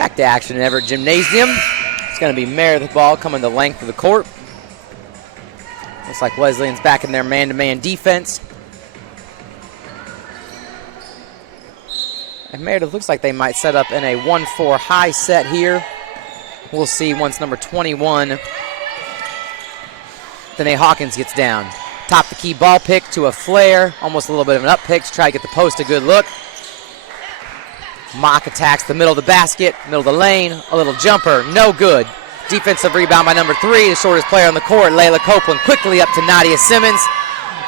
Back to action in Everett Gymnasium. It's going to be Meredith ball coming the length of the court. Looks like Wesleyan's back in their man-to-man defense. And Meredith looks like they might set up in a 1-4 high set here. We'll see once number 21, Danae Hawkins, gets down. Top the key ball pick to a flare. Almost a little bit of an up pick to try to get the post a good look. Mock attacks the middle of the basket, middle of the lane. A little jumper, no good. Defensive rebound by number 3, the shortest player on the court, Layla Copeland. Quickly up to Nadia Simmons.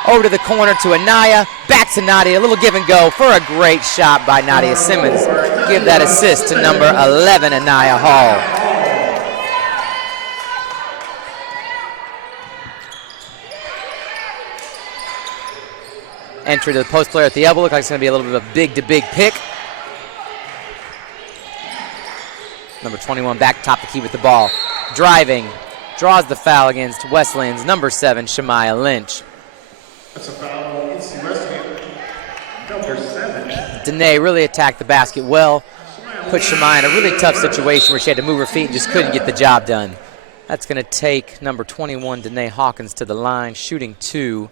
Over to the corner to Anaya. Back to Nadia. A little give and go for a great shot by Nadia Simmons. Give that assist to number 11, Anaya Hall. Entry to the post player at the elbow. Looks like it's going to be a little bit of a big-to-big pick. Number 21 back top the key with the ball. Driving. Draws the foul against Wesleyan's number 7, Shemaya Lynch. That's a foul against Wesleyan. Number 7. Danae really attacked the basket well. Put Shemaya in a really tough situation where she had to move her feet and just couldn't get the job done. That's going to take number 21, Danae Hawkins, to the line, shooting 2.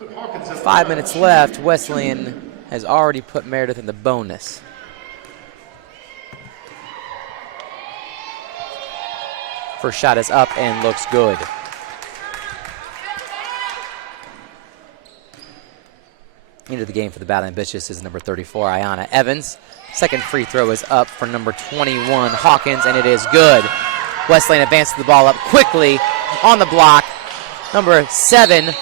5 minutes left. Wesleyan has already put Meredith in the bonus. First shot is up and looks good. Into the game for the Battling Bitches is number 34, Ayanna Evans. Second free throw is up for number 21, Hawkins, and it is good. Wesleyan advances the ball up quickly on the block. Number 7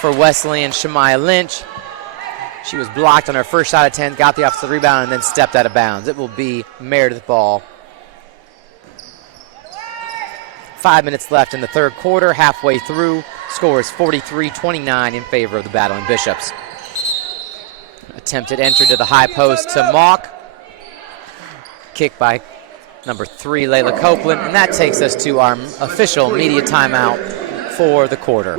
for Wesleyan, Shemaya Lynch. She was blocked on her first shot attempt, got the offensive rebound, and then stepped out of bounds. It will be Meredith ball. 5 minutes left in the third quarter, halfway through. Score is 43-29 in favor of the Battling Bishops. Attempted entry to the high post to Mock. Kick by number 3, Layla Copeland, and that takes us to our official media timeout for the quarter.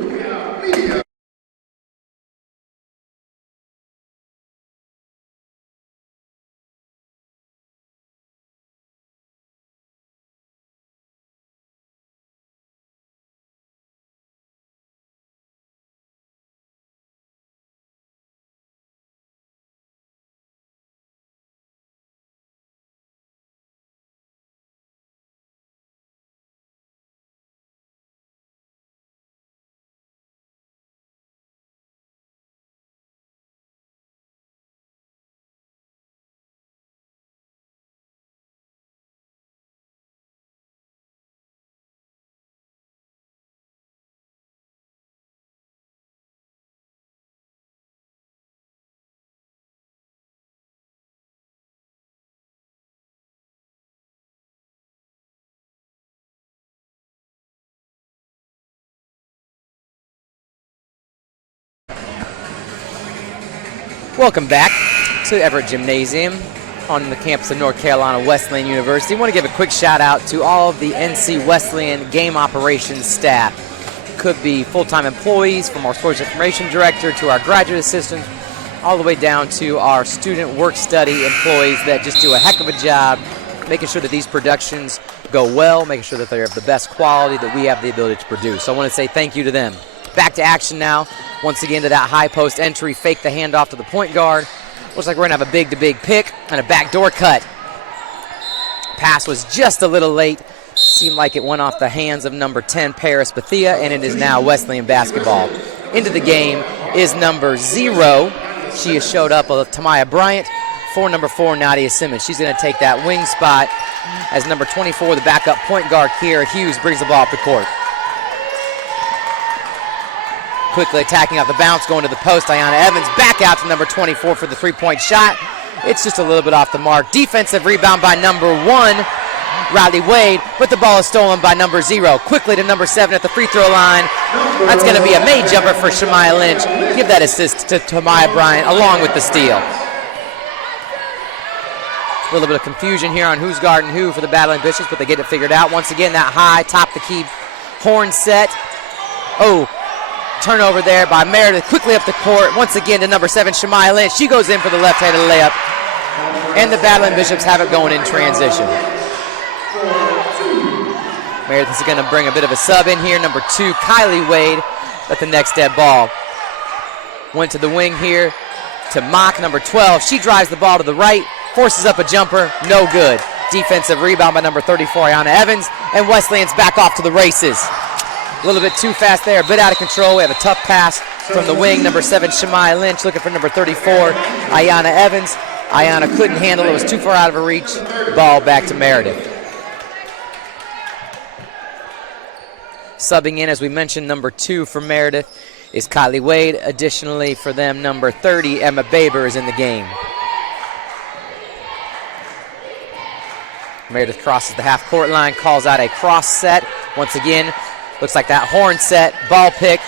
Welcome back to Everett Gymnasium on the campus of North Carolina Wesleyan University. I want to give a quick shout out to all of the NC Wesleyan game operations staff. Could be full-time employees, from our sports information director to our graduate assistants, all the way down to our student work study employees that just do a heck of a job making sure that these productions go well, making sure that they're of the best quality that we have the ability to produce. So I want to say thank you to them. Back to action now. Once again to that high post entry, fake the handoff to the point guard. Looks like we're going to have a big-to-big pick and a backdoor cut. Pass was just a little late. Seemed like it went off the hands of number 10, Paris Bethia, and it is now Wesleyan basketball. Into the game is number 0. She has showed up, Tamaya Bryant, for number 4, Nadia Simmons. She's going to take that wing spot as number 24, the backup point guard, Kiera Hughes, brings the ball up the court. Quickly attacking off the bounce, going to the post. Ayanna Evans back out to number 24 for the three-point shot. It's just a little bit off the mark. Defensive rebound by number 1, Riley Wade, but the ball is stolen by number 0. Quickly to number 7 at the free throw line. That's going to be a made jumper for Shemaya Lynch. Give that assist to Tamaya Bryant along with the steal. A little bit of confusion here on who's guarding who for the Battling Bishops, but they get it figured out. Once again, that high top the key horn set. Oh, turnover there by Meredith. Quickly up the court. Once again to number 7, Shemaya Lynch. She goes in for the left-handed layup. And the Battling Bishops have it going in transition. Meredith is going to bring a bit of a sub in here. Number 2, Kylie Wade, at the next dead ball. Went to the wing here to Mock, number 12. She drives the ball to the right, forces up a jumper, no good. Defensive rebound by number 34, Ayanna Evans, and Wesleyan's back off to the races. A little bit too fast there, a bit out of control. We have a tough pass from the wing, number 7, Shemai Lynch, looking for number 34, Ayanna Evans. Ayanna couldn't handle it, was too far out of her reach. Ball back to Meredith. Subbing in, as we mentioned, number 2 for Meredith is Kylie Wade. Additionally, for them, number 30, Emma Baber, is in the game. Meredith crosses the half-court line, calls out a cross set. Once again, looks like that horn set, ball pick.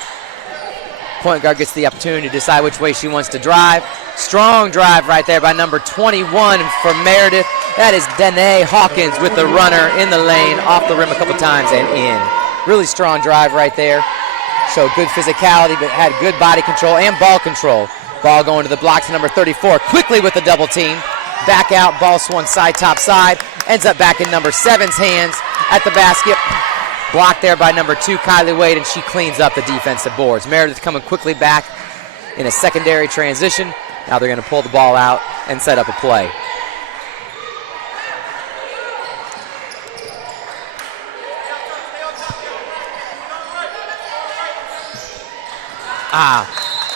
Point guard gets the opportunity to decide which way she wants to drive. Strong drive right there by number 21 for Meredith. That is Danae Hawkins with the runner in the lane, off the rim a couple times and in. Really strong drive right there. Showed good physicality, but had good body control and ball control. Ball going to the block to number 34. Quickly with the double team. Back out, ball swung side, top side. Ends up back in number 7's hands at the basket. Blocked there by number 2, Kylie Wade, and she cleans up the defensive boards. Meredith coming quickly back in a secondary transition. Now they're going to pull the ball out and set up a play.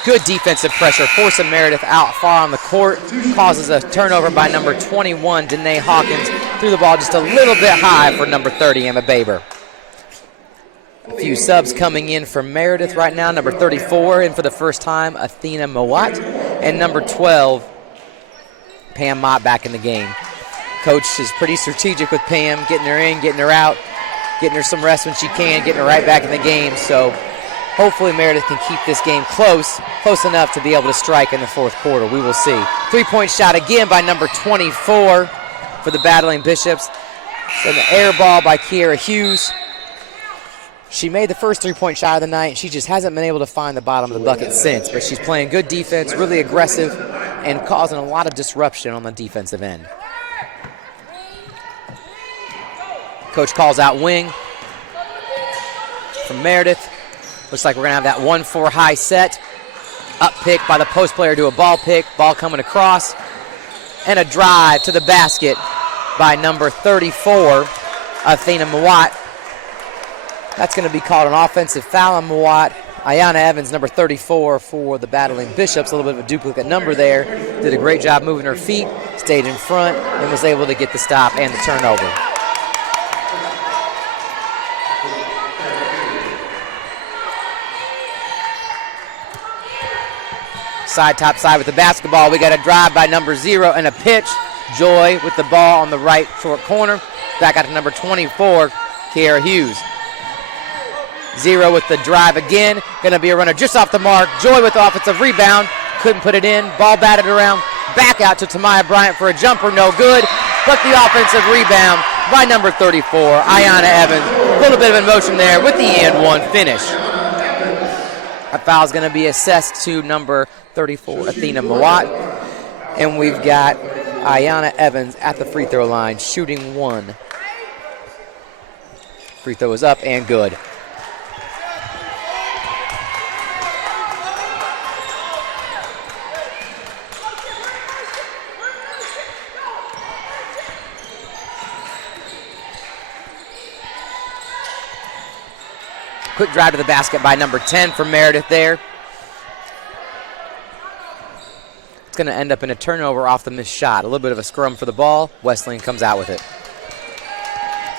Good defensive pressure, forcing Meredith out far on the court. Causes a turnover by number 21, Danae Hawkins. Threw the ball just a little bit high for number 30, Emma Baber. A few subs coming in for Meredith right now. Number 34 in for the first time, Athena Mowat. And number 12, Pam Mott back in the game. Coach is pretty strategic with Pam, getting her in, getting her out, getting her some rest when she can, getting her right back in the game. So hopefully Meredith can keep this game close enough to be able to strike in the fourth quarter. We will see. 3-point shot again by number 24 for the Battling Bishops. Then the air ball by Kiera Hughes. She made the first 3-point shot of the night. She just hasn't been able to find the bottom of the bucket since, but she's playing good defense, really aggressive, and causing a lot of disruption on the defensive end. Coach calls out wing from Meredith. Looks like we're going to have that 1-4 high set. Up pick by the post player to a ball pick. Ball coming across. And a drive to the basket by number 34, Athena Mowat. That's going to be called an offensive foul on Mowat. Ayanna Evans, number 34 for the Battling Bishops. A little bit of a duplicate number there. Did a great job moving her feet. Stayed in front and was able to get the stop and the turnover. Side, top side with the basketball. We got a drive by number 0 and a pitch. Joy with the ball on the right short corner. Back out to number 24, Kiera Hughes. 0 with the drive again. Going to be a runner just off the mark. Joy with the offensive rebound. Couldn't put it in. Ball batted around. Back out to Tamaya Bryant for a jumper. No good. But the offensive rebound by number 34, Ayanna Evans. A little bit of emotion there with the and one finish. A foul is going to be assessed to number 34, Athena Mowat. And we've got Ayanna Evans at the free throw line, shooting 1. Free throw is up and good. Quick drive to the basket by number 10 for Meredith there. It's going to end up in a turnover off the missed shot. A little bit of a scrum for the ball. Wesleyan comes out with it.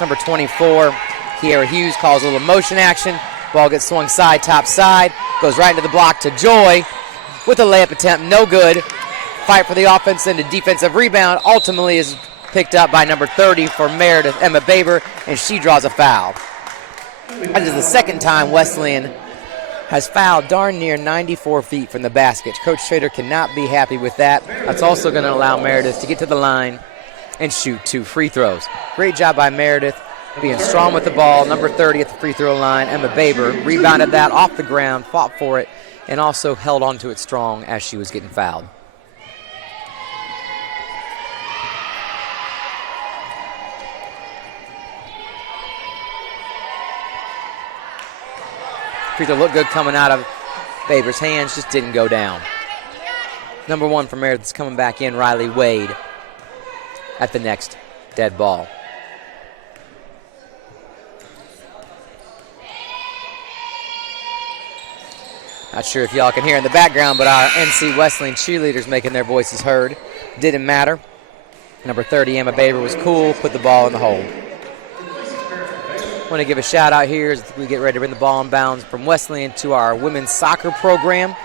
Number 24, Kiera Hughes, calls a little motion action. Ball gets swung side, top side. Goes right into the block to Joy with a layup attempt. No good. Fight for the offense and a defensive rebound. Ultimately is picked up by number 30 for Meredith, Emma Baber, and she draws a foul. That is the second time Wesleyan has fouled darn near 94 feet from the basket. Coach Schrader cannot be happy with that. That's also going to allow Meredith to get to the line and shoot 2 free throws. Great job by Meredith, being strong with the ball. Number 30 at the free throw line, Emma Baber, rebounded that off the ground, fought for it, and also held onto it strong as she was getting fouled. Free throw looked good coming out of Baber's hands, just didn't go down. Number 1 for Meredith is coming back in, Riley Wade, at the next dead ball. Not sure if y'all can hear in the background, but our NC Wesleyan cheerleaders making their voices heard. Didn't matter. Number 30, Emma Baber, was cool, put the ball in the hole. Want to give a shout out here as we get ready to bring the ball in bounds from Wesleyan to our women's soccer program.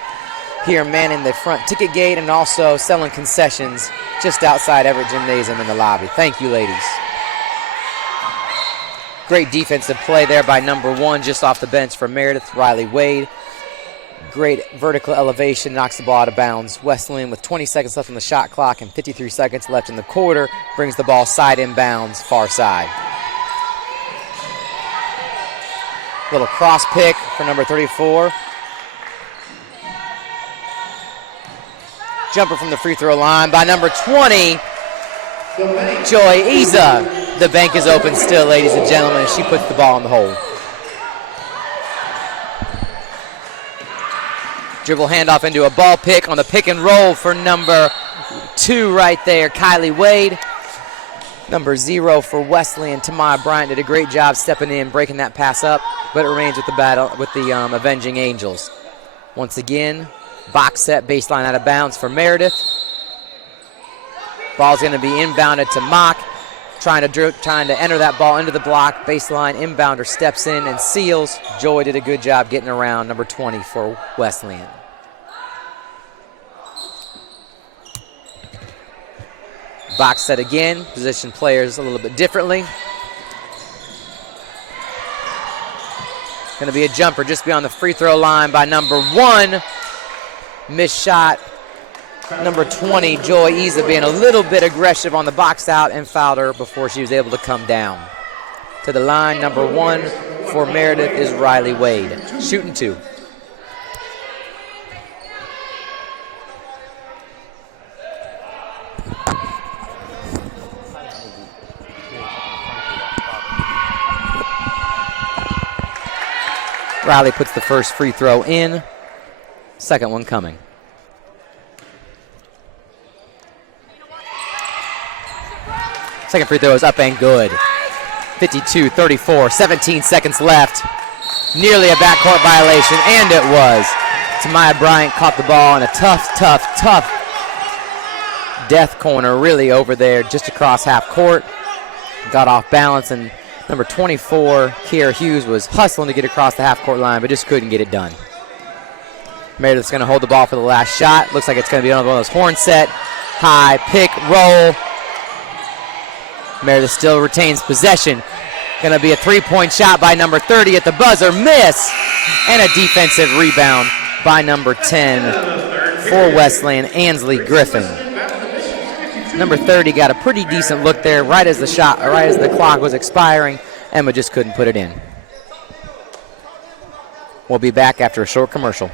Here manning the front ticket gate and also selling concessions just outside Everett Gymnasium in the lobby. Thank you, ladies. Great defensive play there by number 1 just off the bench for Meredith, Riley Wade. Great vertical elevation, knocks the ball out of bounds. Wesleyan with 20 seconds left on the shot clock and 53 seconds left in the quarter brings the ball side inbounds, far side. Little cross pick for number 34. Jumper from the free throw line by number 20, Joy Iza. The bank is open still, ladies and gentlemen, as she puts the ball in the hole. Dribble handoff into a ball pick on the pick and roll for number 2 right there, Kylie Wade. Number 0 for Wesleyan, Tamaya Bryant, did a great job stepping in, breaking that pass up, but it remains with the battle with the Avenging Angels. Once again, box set baseline out of bounds for Meredith. Ball's going to be inbounded to Mock, trying to enter that ball into the block. Baseline inbounder steps in and seals. Joy did a good job getting around number 20 for Wesleyan. Box set again, position players a little bit differently. Going to be a jumper just beyond the free throw line by number 1. Missed shot. Number 20, Joy Iza, being a little bit aggressive on the box out and fouled her before she was able to come down. To the line, number 1 for Meredith is Riley Wade. Shooting 2. Riley puts the first free throw in. Second one coming. Second free throw is up and good. 52-34, 17 seconds left. Nearly a backcourt violation, and it was. Tamaya Bryant caught the ball in a tough death corner, really over there just across half court. Got off balance, and number 24, Kiera Hughes, was hustling to get across the half-court line, but just couldn't get it done. Meredith's going to hold the ball for the last shot. Looks like it's going to be one of those horn set, high pick, roll. Meredith still retains possession. Going to be a three-point shot by number 30 at the buzzer. Miss! And a defensive rebound by number 10 for Wesleyan, Ansley Griffin. Number 30 got a pretty decent look there right as the clock was expiring. Emma just couldn't put it in. We'll be back after a short commercial.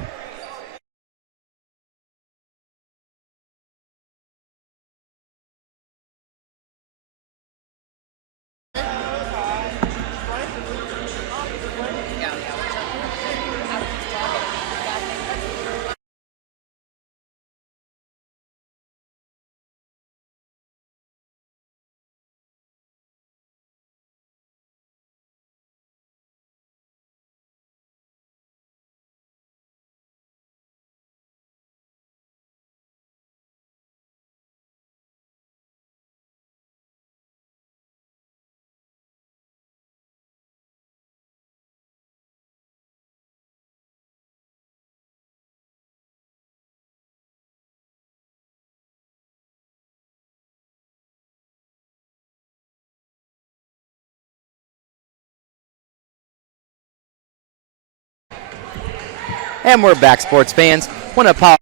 And we're back, sports fans. Want to apologize.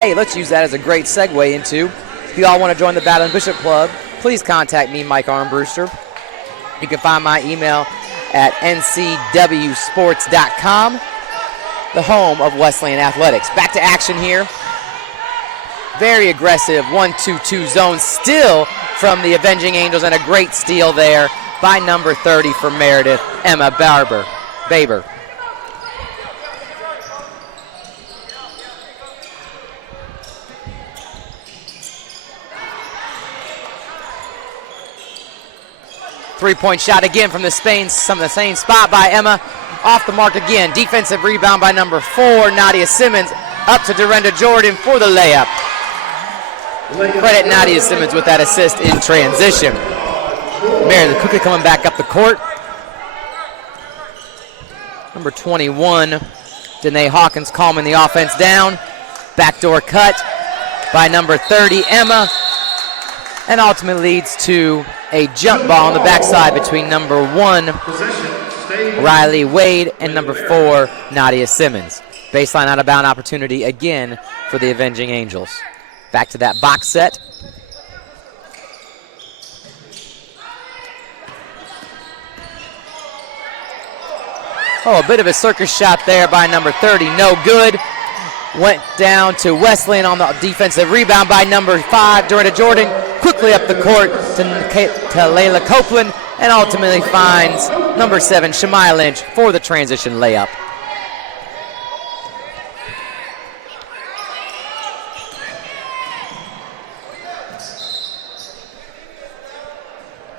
Hey, let's use that as a great segue into, if you all want to join the Battle and Bishop Club, please contact me, Mike Armbruster. You can find my email at ncwsports.com, the home of Wesleyan Athletics. Back to action here. Very aggressive 1-2-2 zone still from the Avenging Angels, and a great steal there by number 30 for Meredith, Emma Baber. 3-point shot again from the same spot by Emma. Off the mark again. Defensive rebound by number 4, Nadia Simmons. Up to Dorinda Jordan for the layup. Credit Nadia Simmons with that assist in transition. Meredith quickly coming back up the court. Number 21, Danae Hawkins calming the offense down. Backdoor cut by number 30, Emma. And ultimately leads to a jump ball on the backside between number 1, Riley Wade, and number 4, Nadia Simmons. Baseline out of bound opportunity again for the Avenging Angels. Back to that box set. Oh, a bit of a circus shot there by number 30, no good. Went down to Wesleyan on the defensive rebound by number 5, Dorinda Jordan. Quickly up the court to Layla Copeland, and ultimately finds number 7, Shemaya Lynch, for the transition layup.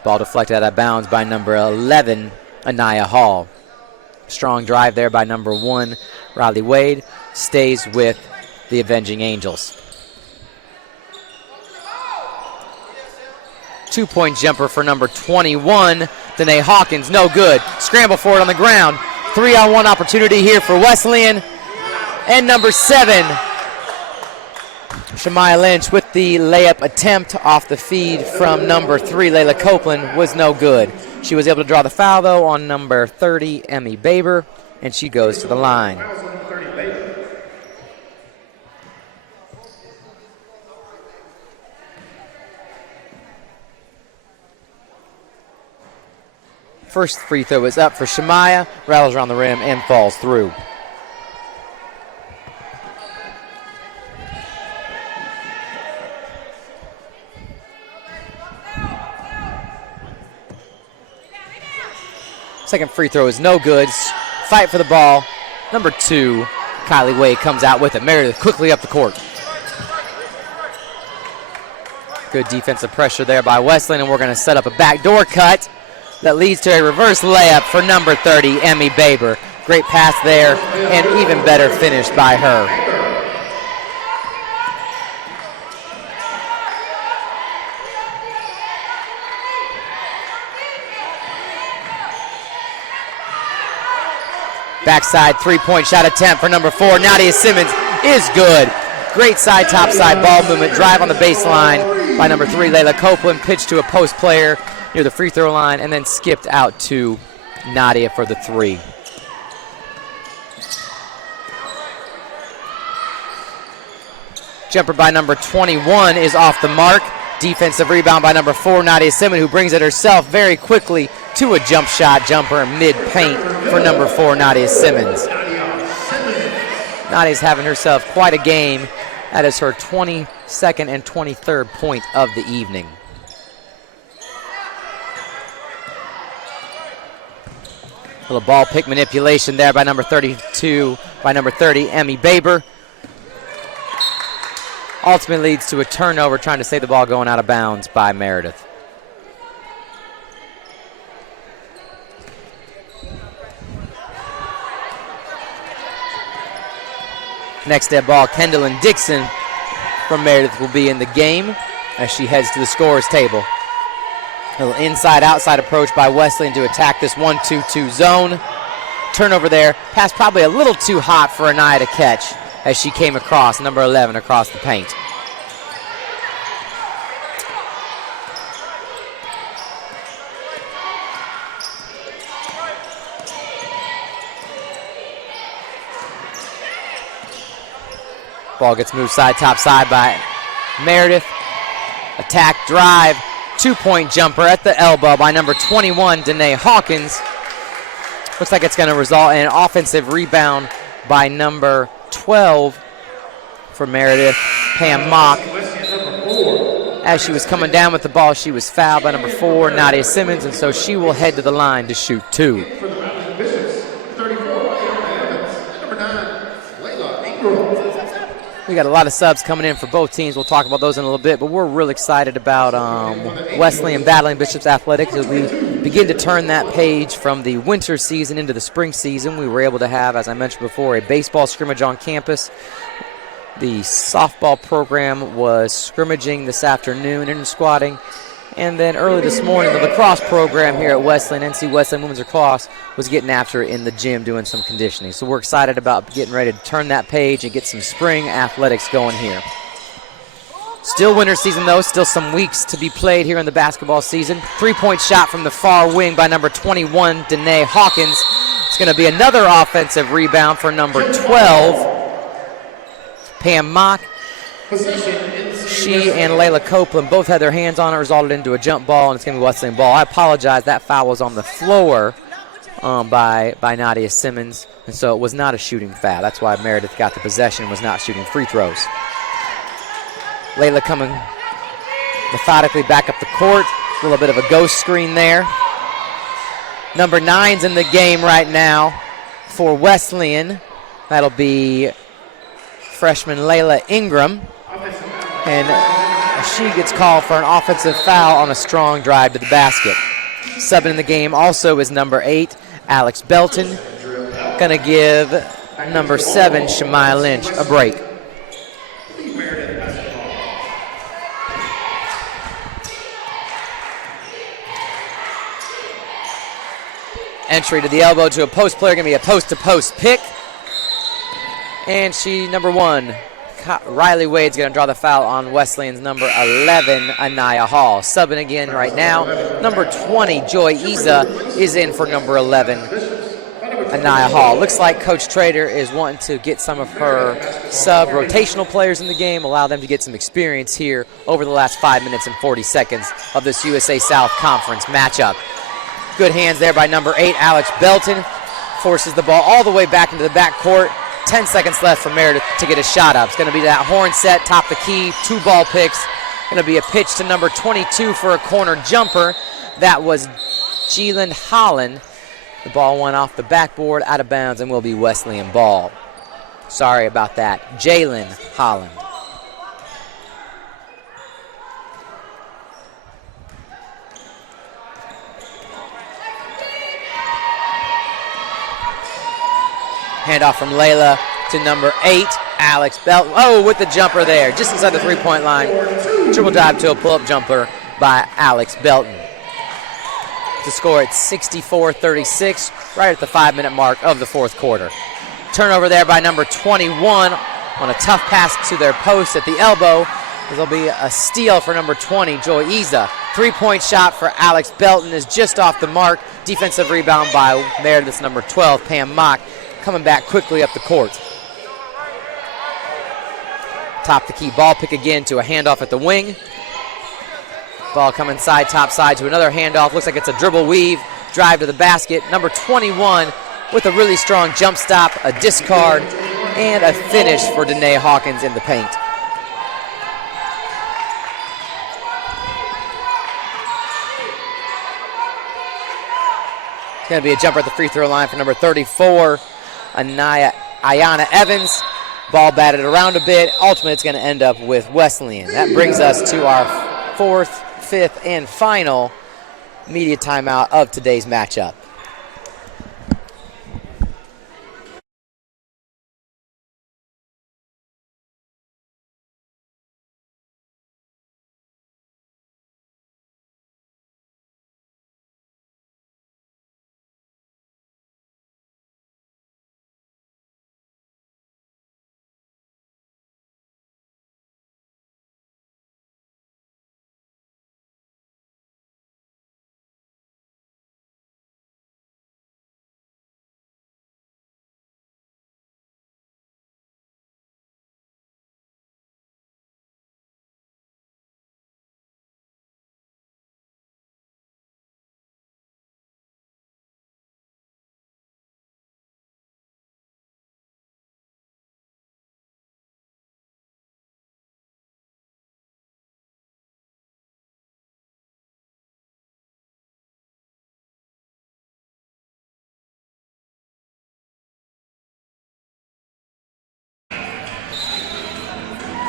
Ball deflected out of bounds by number 11, Anaya Hall. Strong drive there by number 1, Riley Wade. Stays with the Avenging Angels. 2-point jumper for number 21, Danae Hawkins, no good. Scramble for it on the ground. 3-on-1 opportunity here for Wesleyan. And number 7, Shemaya Lynch with the layup attempt off the feed from number 3, Layla Copeland, was no good. She was able to draw the foul, though, on number 30, Emmy Baber, and she goes to the line. First free throw is up for Shemaya, rattles around the rim, and falls through. Second free throw is no good. Fight for the ball. Number 2, Kylie Wade comes out with it. Meredith quickly up the court. Good defensive pressure there by Wesleyan, and we're going to set up a backdoor cut that leads to a reverse layup for number 30, Emmy Baber. Great pass there, and even better finish by her. Backside 3-point shot attempt for number 4, Nadia Simmons, is good. Great side, top side ball movement, drive on the baseline by number 3, Layla Copeland, pitched to a post player near the free throw line, and then skipped out to Nadia for the 3. Jumper by number 21 is off the mark. Defensive rebound by number 4, Nadia Simmons, who brings it herself very quickly to a jump shot jumper mid-paint for number 4, Nadia Simmons. Nadia's having herself quite a game. That is her 22nd and 23rd point of the evening. Little ball pick manipulation there by number 32, by number 30, Emmy Baber. Ultimately leads to a turnover, trying to save the ball going out of bounds by Meredith. Next dead ball, Kendall and Dixon from Meredith will be in the game as she heads to the scorer's table. A little inside-outside approach by Wesleyan to attack this 1-2-2 zone. Turnover there. Pass probably a little too hot for Anaya to catch as she came across, number 11, across the paint. Ball gets moved side, top side by Meredith. Attack, drive, 2-point jumper at the elbow by number 21, Danae Hawkins. Looks like it's going to result in an offensive rebound by number 12 for Meredith. Pam Mock. As she was coming down with the ball, she was fouled by number 4, Nadia Simmons, and so she will head to the line to shoot 2. For the Mountain Bishops, 34, Evans. Number 9, Layla Ingram. We got a lot of subs coming in for both teams. We'll talk about those in a little bit, but we're really excited about Wesleyan battling Bishops Athletics as we begin to turn that page from the winter season into the spring season. We were able to have, as I mentioned before, a baseball scrimmage on campus. The softball program was scrimmaging this afternoon and squatting. And then early this morning, the lacrosse program here at Wesleyan, NC Wesleyan Women's Lacrosse, was getting after it in the gym doing some conditioning. So we're excited about getting ready to turn that page and get some spring athletics going here. Still winter season, though. Still some weeks to be played here in the basketball season. Three-point shot from the far wing by number 21, Danae Hawkins. It's going to be another offensive rebound for number 12, Pam Mock. She and Layla Copeland both had their hands on it, resulted into a jump ball, and it's going to be Wesleyan ball. I apologize. That foul was on the floor by Nadia Simmons, and so it was not a shooting foul. That's why Meredith got the possession, was not shooting free throws. Layla coming methodically back up the court. A little bit of a ghost screen there. Number 9's in the game right now for Wesleyan. That'll be freshman Layla Ingram. And she gets called for an offensive foul on a strong drive to the basket. Subbing in the game also is number 8, Alex Belton. Gonna give number 7, Shemai Lynch, a break. Entry to the elbow to a post player, gonna be a post-to-post pick. And number 1, Riley Wade's going to draw the foul on Wesleyan's number 11, Anaya Hall. Subbing again right now, number 20, Joy Isa, is in for number 11, Anaya Hall. Looks like Coach Trader is wanting to get some of her sub-rotational players in the game, allow them to get some experience here over the last 5 minutes and 40 seconds of this USA South Conference matchup. Good hands there by number 8, Alex Belton. Forces the ball all the way back into the backcourt. 10 seconds left for Meredith to get a shot up. It's going to be that horn set, top the key, 2 ball picks. Going to be a pitch to number 22 for a corner jumper. That was Jeeland Holland. The ball went off the backboard, out of bounds, and will be Wesleyan ball. Sorry about that. Jalen Holland. Handoff from Layla to number 8, Alex Belton. Oh, with the jumper there, just inside the three-point line. Triple drive to a pull-up jumper by Alex Belton. To score at 64-36, right at the 5-minute mark of the fourth quarter. Turnover there by number 21 on a tough pass to their post at the elbow. There'll be a steal for number 20, Joy Isa. Three-point shot for Alex Belton is just off the mark. Defensive rebound by Meredith's number 12, Pam Mock. Coming back quickly up the court. Top the key ball pick again to a handoff at the wing. Ball coming top side to another handoff. Looks like it's a dribble weave, drive to the basket. Number 21 with a really strong jump stop, a discard, and a finish for Danae Hawkins in the paint. It's going to be a jumper at the free throw line for number 34, Ayana Evans. Ball batted around a bit. Ultimately, it's going to end up with Wesleyan. That brings us to our 4th, 5th, and final media timeout of today's matchup.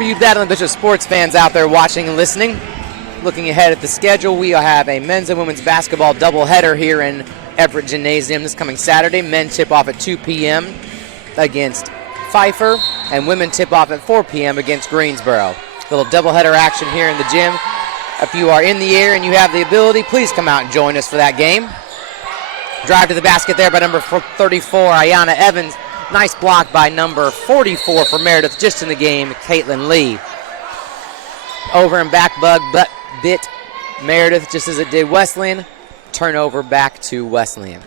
For you Battling Bishop sports fans out there watching and listening, looking ahead at the schedule, we have a men's and women's basketball doubleheader here in Everett Gymnasium this coming Saturday. Men tip off at 2 p.m. against Pfeiffer, and women tip off at 4 p.m. against Greensboro. Little doubleheader action here in the gym. If you are in the air and you have the ability, please come out and join us for that game. Drive to the basket there by number 34, Ayanna Evans. Nice block by number 44 for Meredith, just in the game, Caitlin Lee. Over and back but bit Meredith just as it did Wesleyan. Turnover back to Wesleyan.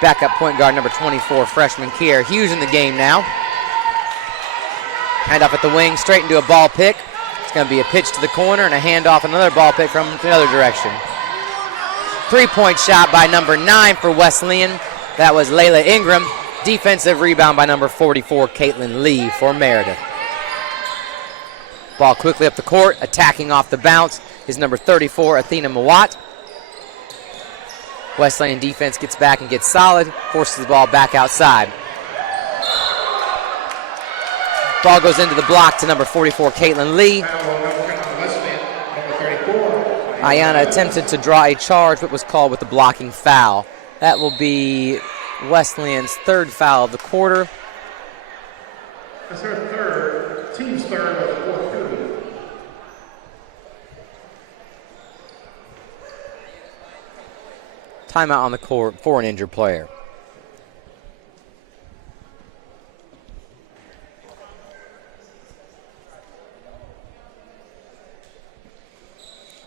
Backup point guard number 24, freshman Kier Hughes in the game now. Hand off at the wing, straight into a ball pick. It's going to be a pitch to the corner and a handoff, another ball pick from the other direction. 3-point shot by number 9 for Wesleyan. That was Layla Ingram. Defensive rebound by number 44, Caitlin Lee for Meredith. Ball quickly up the court, attacking off the bounce is number 34, Athena Mawat. Wesleyan defense gets back and gets solid, forces the ball back outside. Ball goes into the block to number 44, Caitlin Lee. Ayanna attempted to draw a charge, but was called with the blocking foul. That will be Wesleyan's third foul of the quarter. That's her third, team's third of the fourth period. Timeout on the court for an injured player.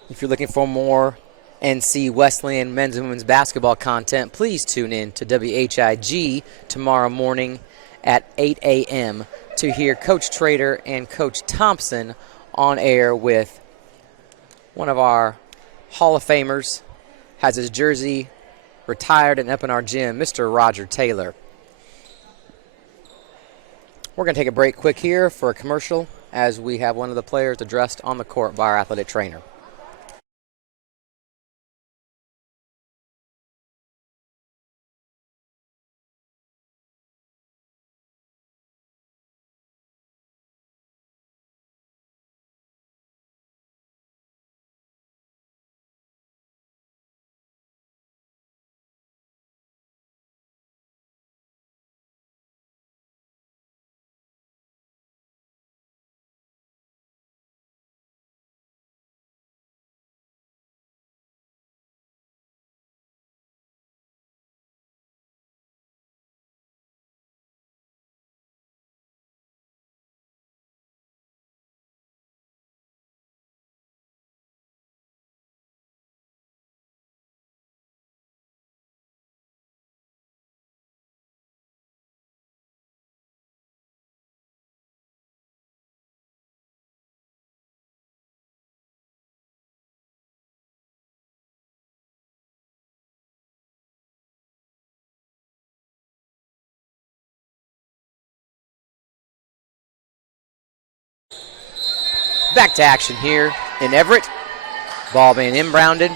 If you're looking for more NC Wesleyan men's and women's basketball content, please tune in to WHIG tomorrow morning at 8 a.m. to hear Coach Trader and Coach Thompson on air with one of our Hall of Famers, has his jersey retired and up in our gym, Mr. Roger Taylor. We're going to take a break quick here for a commercial as we have one of the players addressed on the court by our athletic trainer. Back to action here in Everett. Ball being inbounded.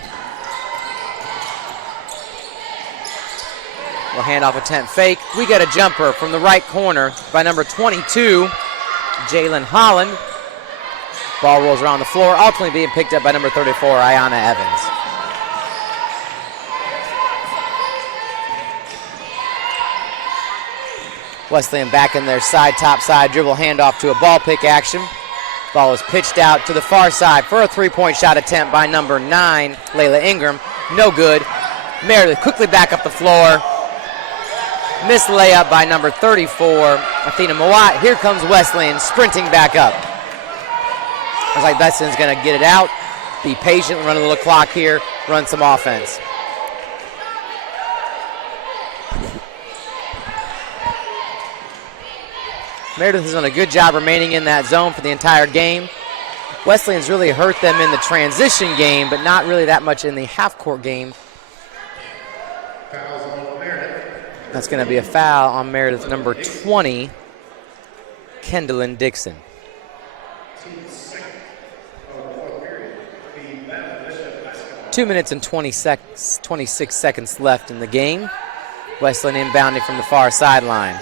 We'll hand off attempt fake. We get a jumper from the right corner by number 22, Jalen Holland. Ball rolls around the floor, ultimately being picked up by number 34, Ayanna Evans. Wesleyan back in their top side dribble handoff to a ball pick action. Ball is pitched out to the far side for a three-point shot attempt by number 9, Layla Ingram. No good. Meredith quickly back up the floor. Missed layup by number 34, Athena Mawat. Here comes Wesleyan sprinting back up. Looks like Wesleyan's going to get it out. Be patient, run a little clock here, run some offense. Meredith has done a good job remaining in that zone for the entire game. Wesleyan's really hurt them in the transition game, but not really that much in the half-court game. That's going to be a foul on Meredith, number 20, Kendallin Dixon. 2 minutes and 26 seconds left in the game. Wesleyan inbounding from the far sideline.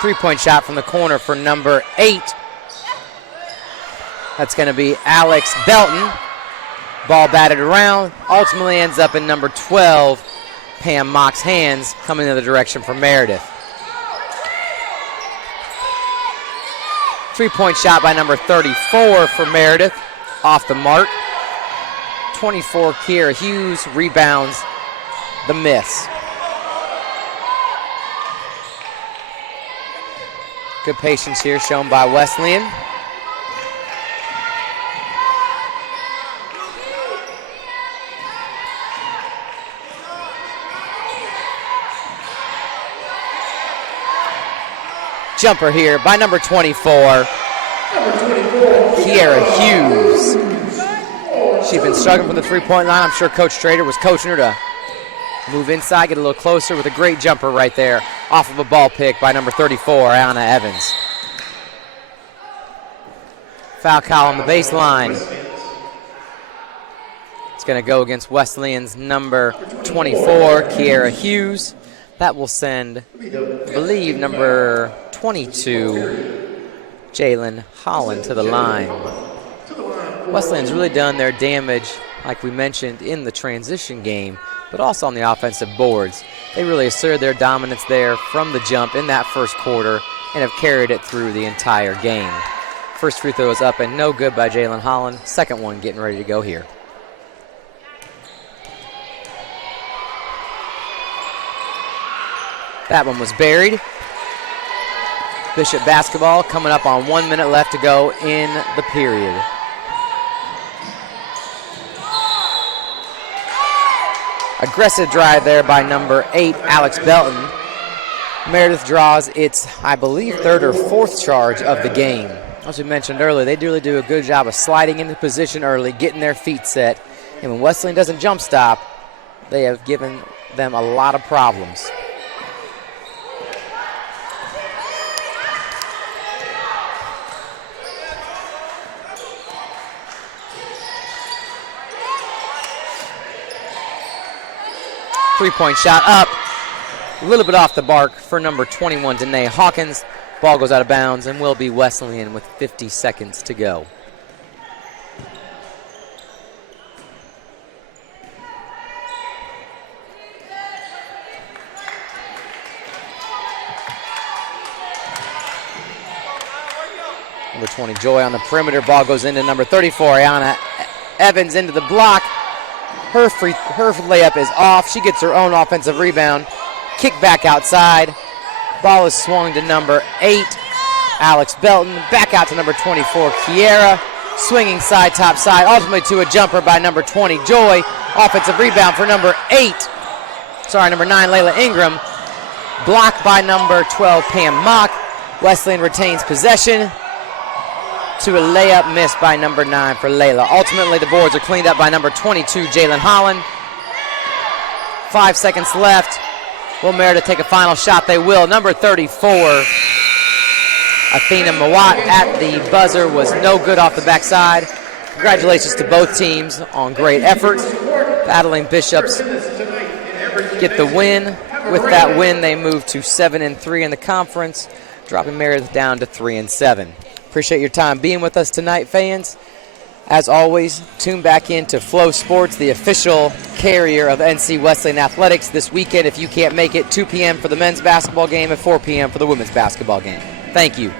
Three-point shot from the corner for number 8. That's going to be Alex Belton. Ball batted around. Ultimately ends up in number 12, Pam Mock's hands, coming in the direction for Meredith. Three-point shot by number 34 for Meredith. Off the mark. 24, Kiera Hughes rebounds the miss. Good patience here shown by Wesleyan. Jumper here by number 24, Kiera Hughes. She's been struggling from the three-point line. I'm sure Coach Trader was coaching her to move inside, get a little closer with a great jumper right there off of a ball pick by number 34, Anna Evans. Foul call on the baseline. It's going to go against Wesleyan's number 24, Kiera Hughes. That will send, I believe, number 22, Jalen Holland to the line. Wesleyan's really done their damage, like we mentioned, in the transition game, but also on the offensive boards. They really asserted their dominance there from the jump in that first quarter and have carried it through the entire game. First free throw is up and no good by Jalen Holland. Second one getting ready to go here. That one was buried. Bishop basketball coming up on 1 minute left to go in the period. Aggressive drive there by number 8, Alex Belton. Meredith draws its, I believe, third or fourth charge of the game. As we mentioned earlier, they really do a good job of sliding into position early, getting their feet set. And when Wesleyan doesn't jump stop, they have given them a lot of problems. Three-point shot up, a little bit off the mark for number 21, Danae Hawkins. Ball goes out of bounds and will be Wesleyan with 50 seconds to go. Number 20, Joy on the perimeter. Ball goes into number 34, Ayana Evans into the block. Her layup is off. She gets her own offensive rebound. Kick back outside. Ball is swung to number 8, Alex Belton. Back out to number 24, Kiera. Swinging side, top side. Ultimately to a jumper by number 20, Joy. Offensive rebound for number 9, Layla Ingram. Blocked by number 12, Pam Mock. Wesleyan retains possession. To a layup missed by number 9 for Layla. Ultimately, the boards are cleaned up by number 22, Jalen Holland. 5 seconds left. Will Meredith take a final shot? They will. Number 34, Athena Mawat at the buzzer was no good off the backside. Congratulations to both teams on great effort. Battling Bishops get the win. With that win, they move to 7-3 in the conference, dropping Meredith down to 3-7. Appreciate your time being with us tonight, fans. As always, tune back into Flow Sports, the official carrier of NC Wesleyan Athletics this weekend. If you can't make it, 2 p.m. for the men's basketball game and 4 p.m. for the women's basketball game. Thank you.